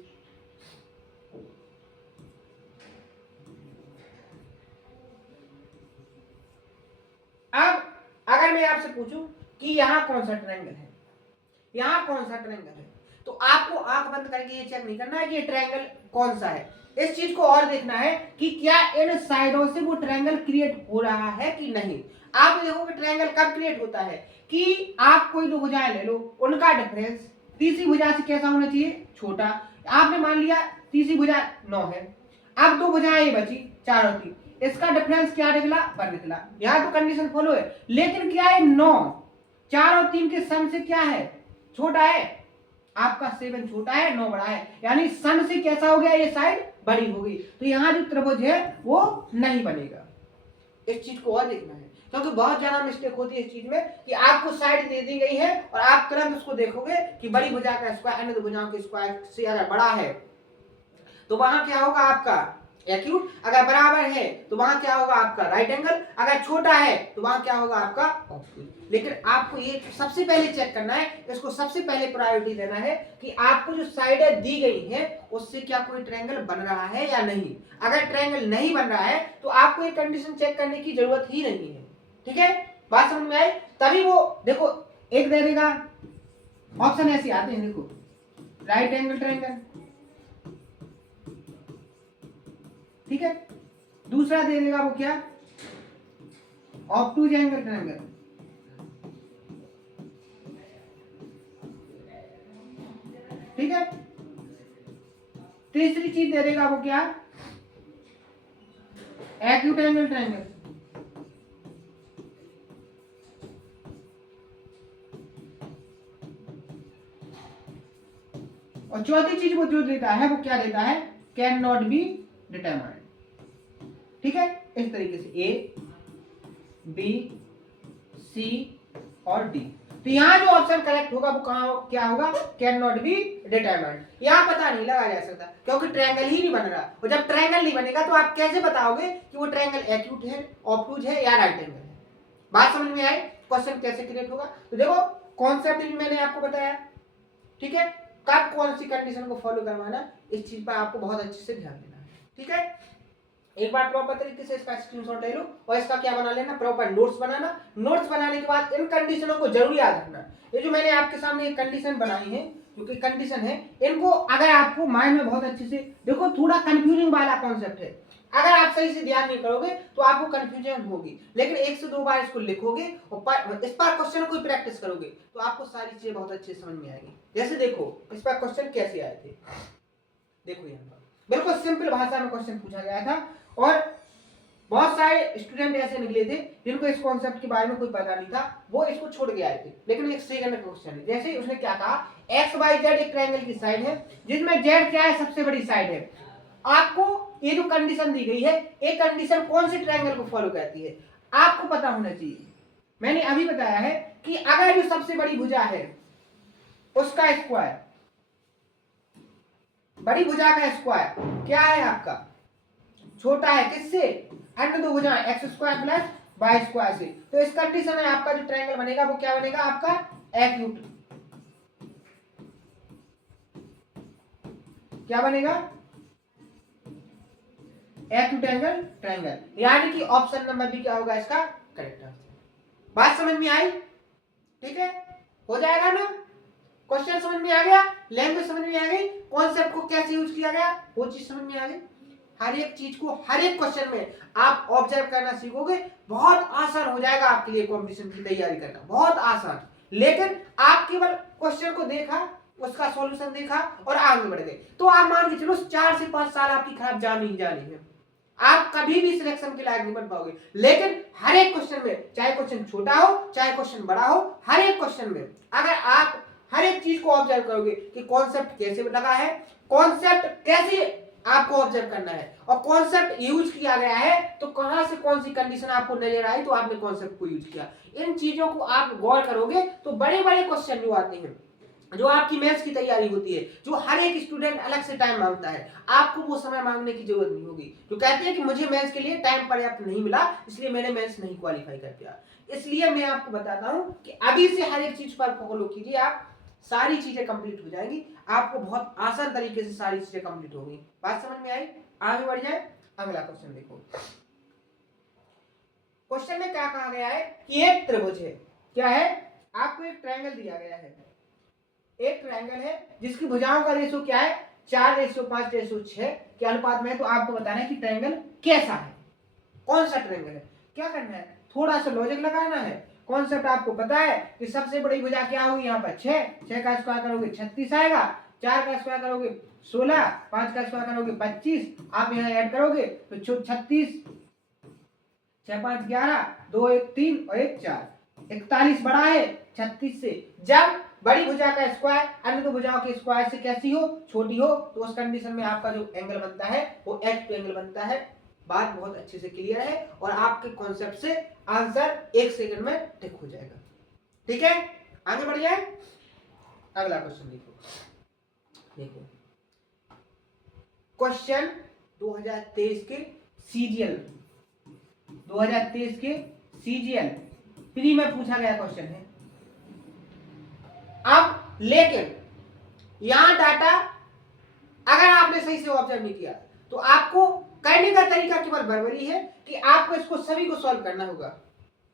अब अगर मैं आपसे पूछूं कि यहाँ कौन सा ट्रायंगल है, यहाँ कौन सा ट्रायंगल है, तो आपको आंख बंद करके ये चेक नहीं करना है कि ये ट्रायंगल कौन सा है। इस चीज को और देखना है कि क्या इन साइडों से वो ट्रायंगल क्रिएट हो रहा है कि नहीं। आप देखोगे ट्रायंगल कब क्रिएट होता है कि आप कोई दो भुजाएं ले लो, उनका डिफरेंस तीसरी भुजा से कैसा होना चाहिए, छोटा। आपने मान लिया तीसरी भुजा 9 है, अब दो भुजाएं ये बची 4 और 3, इसका डिफरेंस क्या निकला, 1 निकला। यहाँ तो कंडीशन फॉलो है, लेकिन क्या है 9 4 और 3 के सम से क्या है, छोटा है। आपका 7 छोटा है, 9 बड़ा है, यानी सम से कैसा हो गया, ये साइड बड़ी हो गई। तो यहाँ जो त्रिभुज है वो नहीं बनेगा। इस चीज को और देखना है, क्योंकि बहुत ज्यादा मिस्टेक होती है इस चीज में कि आपको साइड दे दी गई है और आप तुरंत उसको देखोगे कि बड़ी भुजा का स्क्वायर अन्य दो भुजाओं के स्क्वायर से अगर बड़ा है तो वहां क्या होगा आपका एक्यूट, अगर बराबर है तो वहां क्या होगा आपका राइट एंगल, अगर छोटा है तो वहां क्या होगा आपका ऑब्टयूज। लेकिन आपको ये सबसे पहले चेक करना है, इसको सबसे पहले प्रायोरिटी देना है कि आपको जो साइडें दी गई है उससे क्या कोई ट्रायंगल बन रहा है या नहीं। अगर ट्रायंगल नहीं बन रहा है तो आपको ये कंडीशन चेक करने की जरूरत ही नहीं है। ठीक है, बात समझ में आई। तभी वो देखो एक दे देगा, ऑप्शन ऐसे आते हैं, देखो राइट एंगल ट्रायंगल, ठीक है, दूसरा दे देगा वो क्या, ऑब्टूज एंगल ट्रायंगल, ठीक है, तीसरी चीज दे देगा वो क्या, एक्यूट एंगल ट्रायंगल, और चौथी चीज वो जो देता है वो क्या देता है, कैन नॉट बी डिटरमाइंड। ठीक है, इस तरीके से ए बी सी और डी। तो यहां जो ऑप्शन करेक्ट होगा वो कहां क्या होगा, कैन नॉट बी डिटरमाइंड। यहां पता नहीं लगा जा सकता क्योंकि ट्रायंगल ही नहीं बन रहा, और जब ट्रायंगल नहीं बनेगा तो आप कैसे बताओगे कि वो ट्रायंगल एक्यूट है, ऑब्टूज है या राइट एंगल है। बात समझ में आई, क्वेश्चन कैसे क्रिएट होगा। तो देखो कॉन्सेप्ट भी मैंने आपको बताया, ठीक है, कब कौन सी कंडीशन को फॉलो करवाना, इस चीज पर आपको बहुत अच्छे से ध्यान देना है। ठीक है, एक बार प्रॉपर तरीके से इसका स्क्रीनशॉट ले लो और इसका क्या बना लेना, प्रॉपर नोट्स बनाना। नोट्स बनाने के बाद इन कंडीशनों को जरूर याद रखना। ये जो मैंने आपके सामने एक कंडीशन बनाई है, जो कि कंडीशन है, इनको अगर आपको माइंड में बहुत अच्छे से देखो, थोड़ा कंफ्यूजिंग वाला कॉन्सेप्ट है, अगर आप सही से ध्यान नहीं करोगे तो आपको कंफ्यूजन होगी, लेकिन 1 से 2 बार इसको लिखोगे और इस पर क्वेश्चन को प्रैक्टिस करोगे तो आपको सारी चीजें बहुत अच्छे से समझ में आएगी। जैसे देखो इस पर क्वेश्चन कैसे आए थे, देखो यहाँ पर बिल्कुल सिंपल भाषा में क्वेश्चन पूछा गया था और बहुत सारे स्टूडेंट ऐसे निकले थे जिनको इस कॉन्सेप्ट के बारे में कोई पता नहीं था, वो इसको छोड़ के आए थे। लेकिन एक सेकंड का क्वेश्चन है, जैसे उसने क्या कहा, एक्स वाई जेड एक ट्रायंगल की साइड है जिसमें जेड क्या है, सबसे बड़ी साइड है। आपको ये जो कंडीशन दी गई है, एक कंडीशन कौन सी ट्रायंगल को फॉलो करती है आपको पता होना चाहिए। मैंने अभी बताया है कि अगर जो सबसे बड़ी भुजा है उसका स्क्वायर, बड़ी भुजा का स्क्वायर क्या है आपका, छोटा है किससे, अन्य दो भुजाएं X square plus Y square से। तो इस कंडीशन में आपका जो ट्रायंगल बनेगा वो क्या बनेगा, आपका एक्यूट। क्या बनेगा, एक्यूट एंगल ट्रायंगल, यानी कि ऑप्शन नंबर बी क्या होगा इसका करेक्ट आंसर। बात समझ में आई, ठीक है, हो जाएगा ना, क्वेश्चन समझ में आ गया, लैंग्वेज समझ में आ गई, कॉन्सेप्ट को कैसे यूज किया गया वो चीज समझ में आ गई। हर एक चीज को हर एक क्वेश्चन में आप ऑब्जर्व करना सीखोगे, बहुत आसान हो जाएगा आपके लिए कंपटीशन की तैयारी करना, बहुत आसान। लेकिन आप केवल क्वेश्चन को देखा, उसका सॉल्यूशन देखा और आगे बढ़ गए तो आप मान के चलो 4 से 5 साल आपकी खराब जानी ही जानी है, आप कभी भी सिलेक्शन के लायक नहीं बन पाओगे। लेकिन हर एक क्वेश्चन में, चाहे क्वेश्चन छोटा हो चाहे क्वेश्चन बड़ा हो, हर एक क्वेश्चन में अगर आप हर एक चीज को ऑब्जर्व करोगे कि कॉन्सेप्ट कैसे लगा है, कॉन्सेप्ट कैसे आपको ऑब्जर्व करना है और कॉन्सेप्ट यूज किया गया है, तो कहां से कौन सी कंडीशन आपको नजर आई तो आपने कॉन्सेप्ट को यूज किया, इन चीजों को आप गौर करोगे तो बड़े बड़े क्वेश्चन जो आते हैं जो आपकी मेंस की तैयारी होती है, जो हर एक स्टूडेंट अलग से टाइम मांगता है, आपको वो समय मांगने की जरूरत नहीं होगी। जो कहते हैं कि मुझे मेंस के लिए टाइम पर्याप्त नहीं मिला, इसलिए मैंने मेंस नहीं क्वालिफाई कर दिया। इसलिए मैं आपको बताता हूं कि अभी से हर एक चीज पर फॉलो कीजिए, आप सारी चीजें कंप्लीट हो जाएंगी, आपको बहुत आसान तरीके से सारी चीजें कंप्लीट होगी। बात समझ में आई? आगे बढ़ जाए, अगला क्वेश्चन देखो। क्वेश्चन में क्या कहा गया है कि एक त्रिभुज है, क्या है, आपको एक ट्रायंगल दिया गया है, एक ट्रायंगल है जिसकी भुजाओं का रेशो क्या है, 4:5:6 के अनुपात में है। तो आपको बताना है कि ट्रायंगल कैसा है, कौन सा ट्रायंगल है। क्या करना है, थोड़ा सा लॉजिक लगाना है। कॉन्सेप्ट आपको पता है कि सबसे बड़ी भुजा क्या होगी, यहाँ पर 6 का स्क्वायर करोगे 36 आएगा, 4 का स्क्वायर करोगे 16, 5 का स्क्वायर करोगे 25, आप यहाँ ऐड करोगे तो 36, 6 5 11, 2 1 3 और 1 4, 41 बड़ा है 36 से। जब बड़ी भुजा का स्क्वायर अन्य दो भुजाओं के स्क्वायर से कैसी हो, छोटी हो, तो उस कंडीशन में आपका जो एंगल बनता है वो एक्ट एंगल बनता है। बात बहुत अच्छे से क्लियर है और आपके कॉन्सेप्ट से आंसर 1 सेकंड में टिक हो जाएगा। ठीक है, आगे बढ़ जाए, अगला क्वेश्चन देखो क्वेश्चन 2023 के सीजीएल, 2023 के सीजीएल प्री में पूछा गया क्वेश्चन है। अब लेकिन यहां डाटा अगर आपने सही से ऑब्जर्व नहीं किया तो आपको करने का तरीका केवल बराबरी है कि आपको इसको सभी को सॉल्व करना होगा,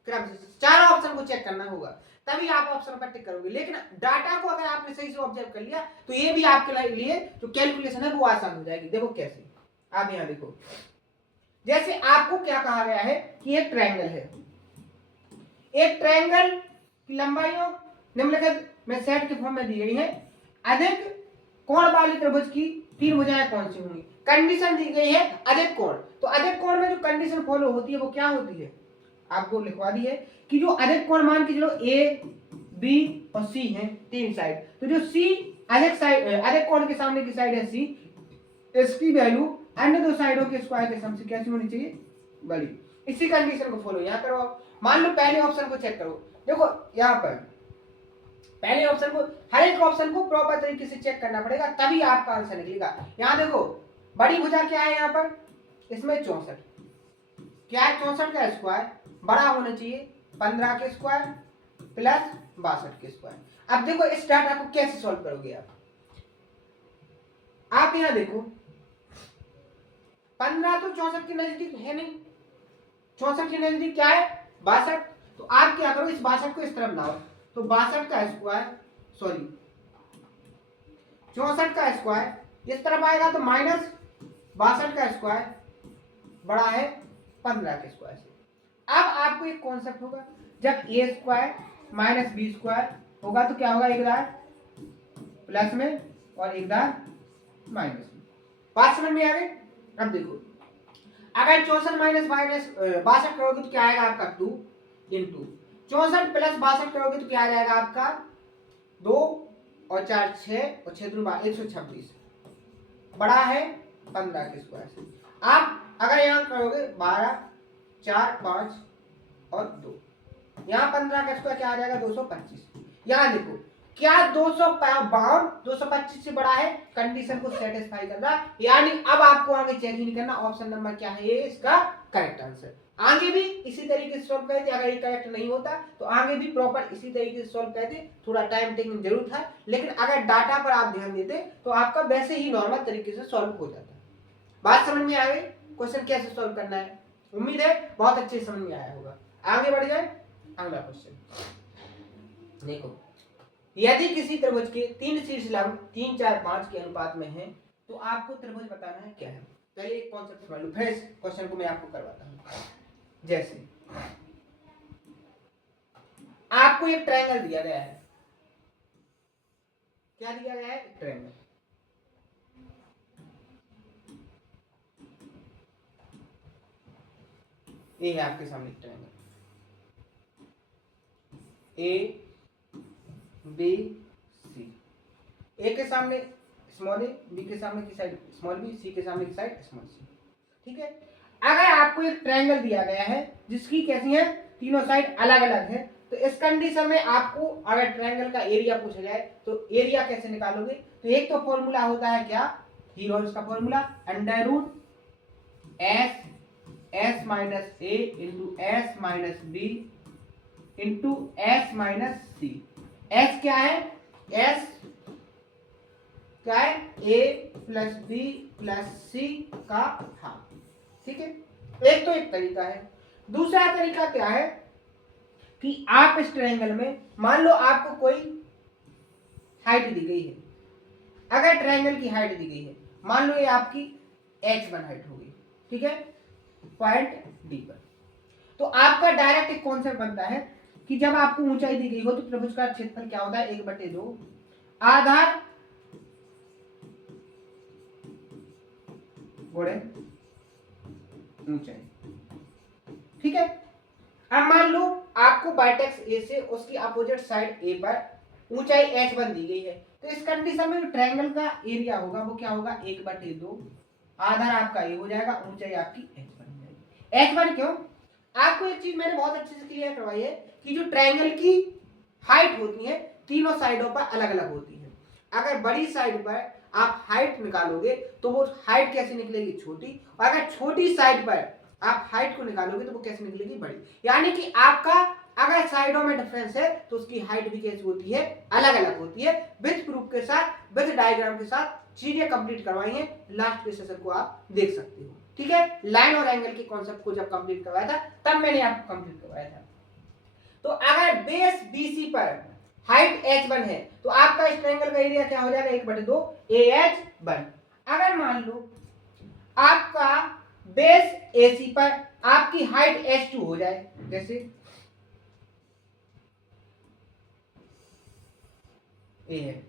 क्रम से चारों ऑप्शन को चेक करना होगा, तभी आप ऑप्शन पर टिक करोगे। लेकिन डाटा को अगर आपने सही से ऑब्जर्व कर लिया तो ये भी आपके लिए जो कैलकुलेशन है वो आसान हो जाएगी। देखो कैसे, आप यहां देखो, जैसे आपको क्या कहा गया है कि एक ट्रायंगल है, एक ट्रायंगल की लंबाइयों निम्नलिखित में सेट के फॉर्म में दी गई है। अधिक कोण वाली त्रिभुज की 3 भुजाएं कौन सी होंगी। कंडीशन दी गई है अधिक कोण, तो अधिक कोण में जो कंडीशन फॉलो होती है वो क्या होती है, आपको लिखवा दी है कि जो अधिक कोण मान के चलो ए बी और सी है 3 साइड, तो जो सी अधिक कोण के सामने की साइड है सी, इसकी वैल्यू अन्य दो साइडों के स्क्वायर के सम से कैसी होनी चाहिए, बड़ी। इसी कंडीशन को फॉलो यहां करो। मान लो पहले ऑप्शन को चेक करो, देखो यहां पर पहले ऑप्शन को, हर एक ऑप्शन को प्रॉपर तरीके से चेक करना पड़ेगा तभी आपका आंसर निकलेगा। यहां देखो बड़ी भुजा क्या है, यहां पर इसमें 64, क्या है 64 का स्क्वायर, बड़ा होना चाहिए 15 के स्क्वायर प्लस 62 के स्क्वायर। अब देखो इस डाटा को कैसे सॉल्व करोगे आप यहां देखो 15 तो 64 के नजदीक है नहीं, 64 के नजदीक क्या है 62, तो आप क्या करो इस 62 को इस तरफ लाओ, तो 62 का स्क्वायर सॉरी 64 का स्क्वायर इस तरफ आएगा तो माइनस 62 का स्क्वायर बड़ा है 15 के स्क्वायर से। अब आपको एक कॉन्सेप्ट होगा, जब ए स्क्वायर माइनस बी स्क्वायर होगा तो क्या होगा, एक दार प्लस में और एक दार माइनस में। बात समझ में आ गई। अब देखो अगर 64 माइनस 62 करोगे तो क्या आएगा आपका 2 इंटू 64 प्लस 62 करोगे तो क्या आ जाएगा आपका 2 और 4 6 और 6 126, बड़ा है 15 के स्क्वायर से। आप अगर यहाँ करोगे 12 4 5 और 2, यहाँ 15 का स्क्वायर क्या आ जाएगा 225। यहाँ देखो क्या 252 225 से बड़ा है, कंडीशन को सेटिस्फाई कर रहा, यानी अब आपको आगे चेक ही नहीं करना, ऑप्शन नंबर क्या है, ये इसका करेक्ट आंसर। आगे भी इसी तरीके से सॉल्व करते, अगर ये करेक्ट नहीं होता तो आगे भी प्रॉपर इसी तरीके से सॉल्व करते, थोड़ा टाइम टेकिंग जरूर था, लेकिन अगर डाटा पर आप ध्यान देते तो आपका वैसे ही नॉर्मल तरीके से सॉल्व हो जाता। बात समझ में आ गई, क्वेश्चन कैसे सॉल्व करना है, उम्मीद है बहुत अच्छे से समझ में आया होगा। आगे बढ़ जाए, अगला क्वेश्चन देखो, यदि किसी त्रिभुज के 3 शीर्ष लंब 3 4 5 के अनुपात में है तो आपको त्रिभुज बताना है क्या है। पहले एक कॉन्सेप्ट समझ लो, फिर इस क्वेश्चन को मैं आपको करवाता हूं। जैसे आपको एक ट्रायंगल दिया गया है, क्या दिया गया है, एक ट्रायंगल, ये है आपके सामने ट्रायंगल ए बी सी, ए के सामने स्मॉल ए, बी के सामने की साइड स्मॉल बी, सी के सामने की साइड स्मॉल सी। ठीक है, अगर आपको एक ट्रायंगल दिया गया है जिसकी कैसी है, तीनों साइड अलग अलग है, तो इस कंडीशन में आपको अगर ट्रायंगल का एरिया पूछा जाए तो एरिया कैसे निकालोगे? तो एक तो फॉर्मूला होता है क्या, हीरोज का formula, under root S minus A into S minus B into S minus C. S क्या है? एस क्या है? A plus B plus C का हाफ। ठीक है, एक तो एक तरीका है। दूसरा तरीका क्या है कि आप इस ट्रायंगल में मान लो आपको कोई हाइट दी गई है। अगर ट्रायंगल की हाइट दी गई है, मान लो ये आपकी h1 हाइट होगी, ठीक है, पॉइंट डी पर, तो आपका डायरेक्ट एक कॉन्सेप्ट बनता है कि जब आपको ऊंचाई दी गई हो तो त्रिभुज का क्षेत्रफल क्या होता है? 1/2 आधार गुणे ऊंचाई। ठीक है, अब मान लो आपको वर्टेक्स ए से उसकी अपोजिट साइड ए पर ऊंचाई h1 दी गई है, तो इस कंडीशन में जो ट्रायंगल का एरिया होगा वो क्या होगा? 1/2 आधार आपका ए हो जाएगा, ऊंचाई आपकी h1 हो जाएगी। h1 क्यों? आपको एक चीज मैंने बहुत अच्छे से क्लियर करवाई है कि जो ट्रायंगल की हाइट होती है तीनों साइडों पर अलग अलग होती है। अगर बड़ी साइड पर आप हाइट निकालोगे तो वो हाइट कैसे निकलेगी? छोटी, और अगर छोटी साइड पर आप हाइट को निकालोगे तो वो कैसे निकलेगी? बड़ी। यानी कि आपका अगर साइडों में डिफरेंस है तो उसकी हाइट भी कैसी होती है? अलग अलग होती है। विद प्रूफ के साथ, विद डायग्राम के साथ चीजें कंप्लीट करवाई हैं, लास्ट के सेशन को आप देख सकते हो। ठीक है, लाइन और एंगल के कॉन्सेप्ट को जब कंप्लीट करवाया था तब मैंने आपको कंप्लीट करवाया था। तो अगर बेस BC पर हाइट h1 है तो आपका इस ट्रायंगल का एरिया क्या हो जाएगा? 1/2 AH1। अगर मान लो आपका बेस AC पर आपकी हाइट h2 हो जाए, जैसे ए है,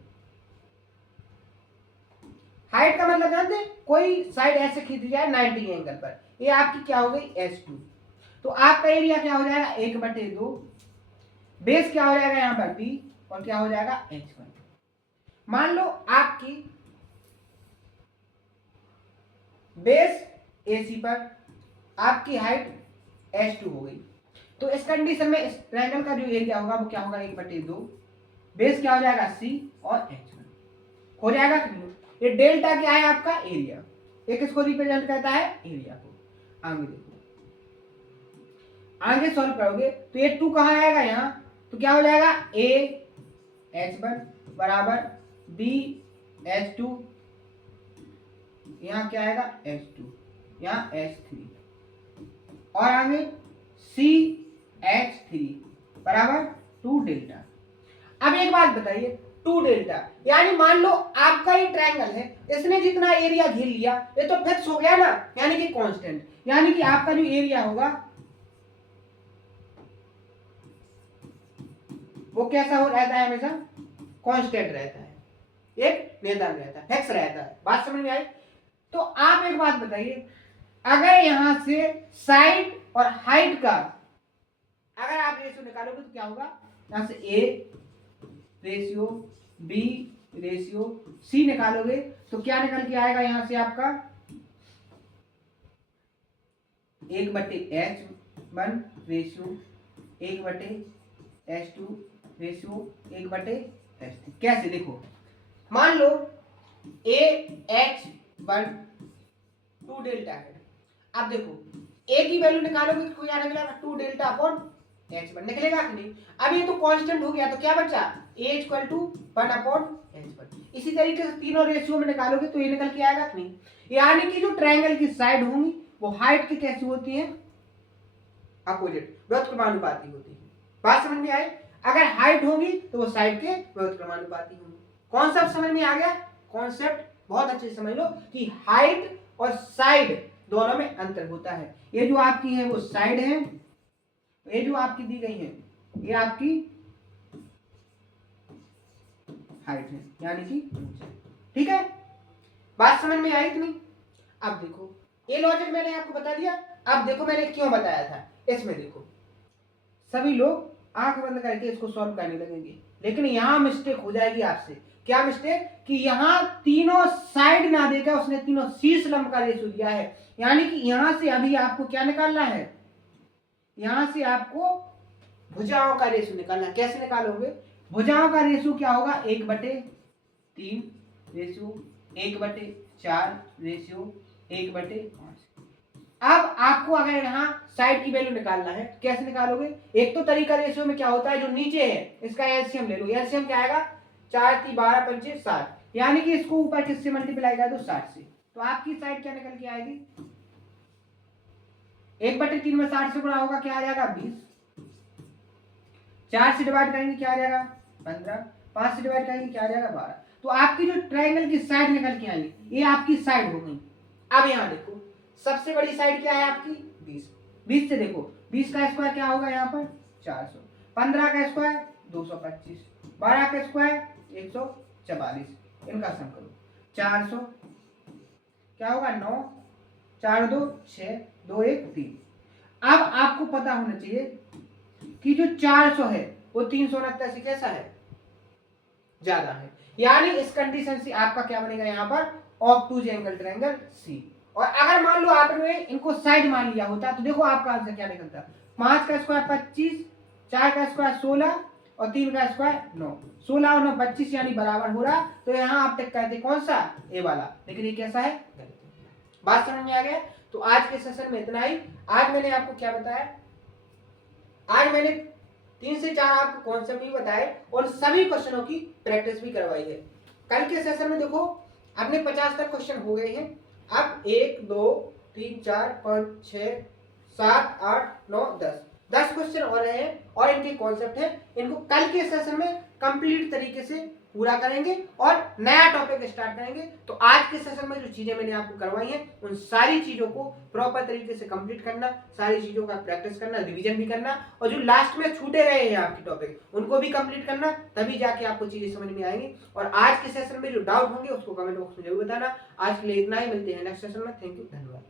हाइट का मतलब जानते हैं, कोई साइड ऐसे खींची जाए 90 एंगल पर, ये आपकी क्या हो गई? h2। तो आपका एरिया क्या हो जाएगा? 1/2, बेस क्या हो जाएगा यहां पर B, और क्या हो जाएगा? h1। मान लो आपकी बेस AC पर आपकी हाइट h2 हो गई, तो इस कंडीशन में इस ट्रायंगल का जो एरिया होगा वो क्या होगा? 1/2, बेस क्या हो जाएगा? C और h1 हो जाएगा कि नहीं? ये डेल्टा क्या है? आपका एरिया। ये किसको रिप्रेजेंट करता है? एरिया को। आगे देखो, आगे सॉल्व करोगे तो ये 2 कहां आएगा? यहां, तो क्या हो जाएगा? AH1 बराबर BH2, यहां क्या आएगा? H2, यहां H3, और आगे CH3 बराबर 2 डेल्टा। अब एक बात बताइए, 2 डेल्टा यानी मान लो आपका ये ट्रायंगल है, इसने जितना एरिया घेर लिया ये तो फिक्स हो गया ना, यानी कि कांस्टेंट, यानी कि आपका जो एरिया होगा वो कैसा हो रहता है? हमेशा कांस्टेंट रहता है, एक निरंतर रहता है, फिक्स रहता है। बात समझ में आई? तो आप एक बात बताइए, अगर यहां से साइड और हाइट का अगर आप रेशियो निकालोगे तो क्या होगा? यहां से A ratio B ratio C निकालोगे तो क्या निकल के आएगा? यहां से आपका 1/H1 ratio 1/H2 ratio 1/H3। कैसे? देखो, मान लो AH1 2 डेल्टा है। अब देखो A की वैल्यू निकालोगे तो क्या निकलेगा? 2 डेल्टा अपॉन H1 निकलेगा कि नहीं? अब ये तो कांस्टेंट हो गया, तो क्या बचा? A equal to 1 upon H1। इसी तरीके से तीनों रेशियो में निकालोगे तो ये निकल के आएगा कि नहीं? यानी कि जो ट्रायंगल की साइड होंगी वो हाइट की कैसी होती है? अपोजिट, व्युत्क्रमानुपाती होती है। बात समझ में आई? अगर हाइट होगी तो वो साइड के व्युत्क्रमानुपाती होंगी। कॉन्सेप्ट समझ में आ गया? कॉन्सेप्ट बहुत अच्छे से समझ लो कि हाइट और साइड दोनों में अंतर होता है। ये जो आपकी है वो साइड है, ये जो आपकी दी गई है ये आपकी हाइट है, यानी कि ऊंचाई। ठीक है, बात समझ में आई कि नहीं? अब देखो, ये लॉजिक मैंने आपको बता दिया। अब देखो मैंने क्यों बताया था। इसमें देखो, सभी लोग आंख बंद करके इसको सॉल्व करने लगेंगे, लेकिन यहां मिस्टेक हो जाएगी आपसे। क्या मिस्टेक? कि यहां तीनों साइड ना देकर उसने तीनों शीर्ष लंब का रेशियो दिया है, यानी कि यहां से अभी आपको क्या निकालना है? यहां से आपको भुजाओं का रेशियो निकालना। कैसे निकालोगे? भुजाओं का रेशियो क्या होगा? 1/3 रेशियो 1/4 रेशियो 1/5। अब आपको अगर यहाँ साइड की वैल्यू निकालना है, कैसे निकालोगे? एक तो तरीका रेशियो में क्या होता है, जो नीचे है इसका एलसीएम ले लो। एलसीएम क्या आएगा? 4 × 12 × 5 = 60, यानी कि इसको ऊपर किससे मल्टीप्लाई कर दो? 60 से। तो आपकी साइड क्या निकल के आएगी? 1/3 में 60 से गुणा होगा, क्या आ जाएगा? 20। 4 से डिवाइड करेंगे, क्या आ जाएगा? 15। 5 से डिवाइड करेंगे, क्या आ जाएगा? 12। तो आपकी जो ट्रायंगल की साइड निकल के आई, ये आपकी साइड हो गई। अब यहाँ देखो, सबसे बड़ी साइड क्या है आपकी? 20। 20 से देखो, 20 का स्क्वायर क्या होगा यहाँ पर? 400। 15 का स्क्वायर 225। 12 का स्क्वायर 144। इनका सम करो। 400 क्या होगा? 9। 4 2 6 2 1 3। अब आपको पता होना चाहिए कि जो 400 है वो 369 से कैसा है? ज्यादा है। यानी इस कंडीशन से आपका क्या बनेगा यहाँ पर? ऑब्टूज एंगल ट्रायंगल सी। और अगर मान लो आपने इनको साइड मान लिया होता तो देखो आपका आंसर क्या निकलता। 5 का स्क्वायर 25, 4 का स्क्वायर 16 और 3 का स्क्वायर 9। 16 और 9 25 यानी बराबर हो रहा। तो यहाँ आप टिक करते कौन सा? ए वाला। लेकिन ये कैसा है? बात समझ में आ गया? तो आज के सेशन में इतना ही। आज मैंने आपको क्या बताया? आज मैंने 3 से 4 आपको कॉन्सेप्ट भी बताए और सभी क्वेश्चनों की प्रैक्टिस भी करवाई है। कल के सेशन में देखो अपने 50 तक क्वेश्चन हो गए हैं। अब 1 2 3 4 5 6 7 8 9 10 क्वेश्चन और रहे हैं और इनके कॉन्सेप्ट है। इनको कल के सेशन में कंप्लीट तरीके से पूरा करेंगे और नया टॉपिक स्टार्ट करेंगे। तो आज के सेशन में जो चीजें मैंने आपको करवाई हैं उन सारी चीजों को प्रॉपर तरीके से कंप्लीट करना, सारी चीजों का प्रैक्टिस करना, रिवीजन भी करना और जो लास्ट में छूटे रहे हैं आपके टॉपिक उनको भी कंप्लीट करना, तभी जाके आपको चीजें समझ में आएंगी। और आज के सेशन में जो डाउट होंगे उसको कमेंट बॉक्स में जरूर बताना। आज के लिए इतना ही, मिलते हैं नेक्स्ट सेशन में। थैंक यू, धन्यवाद।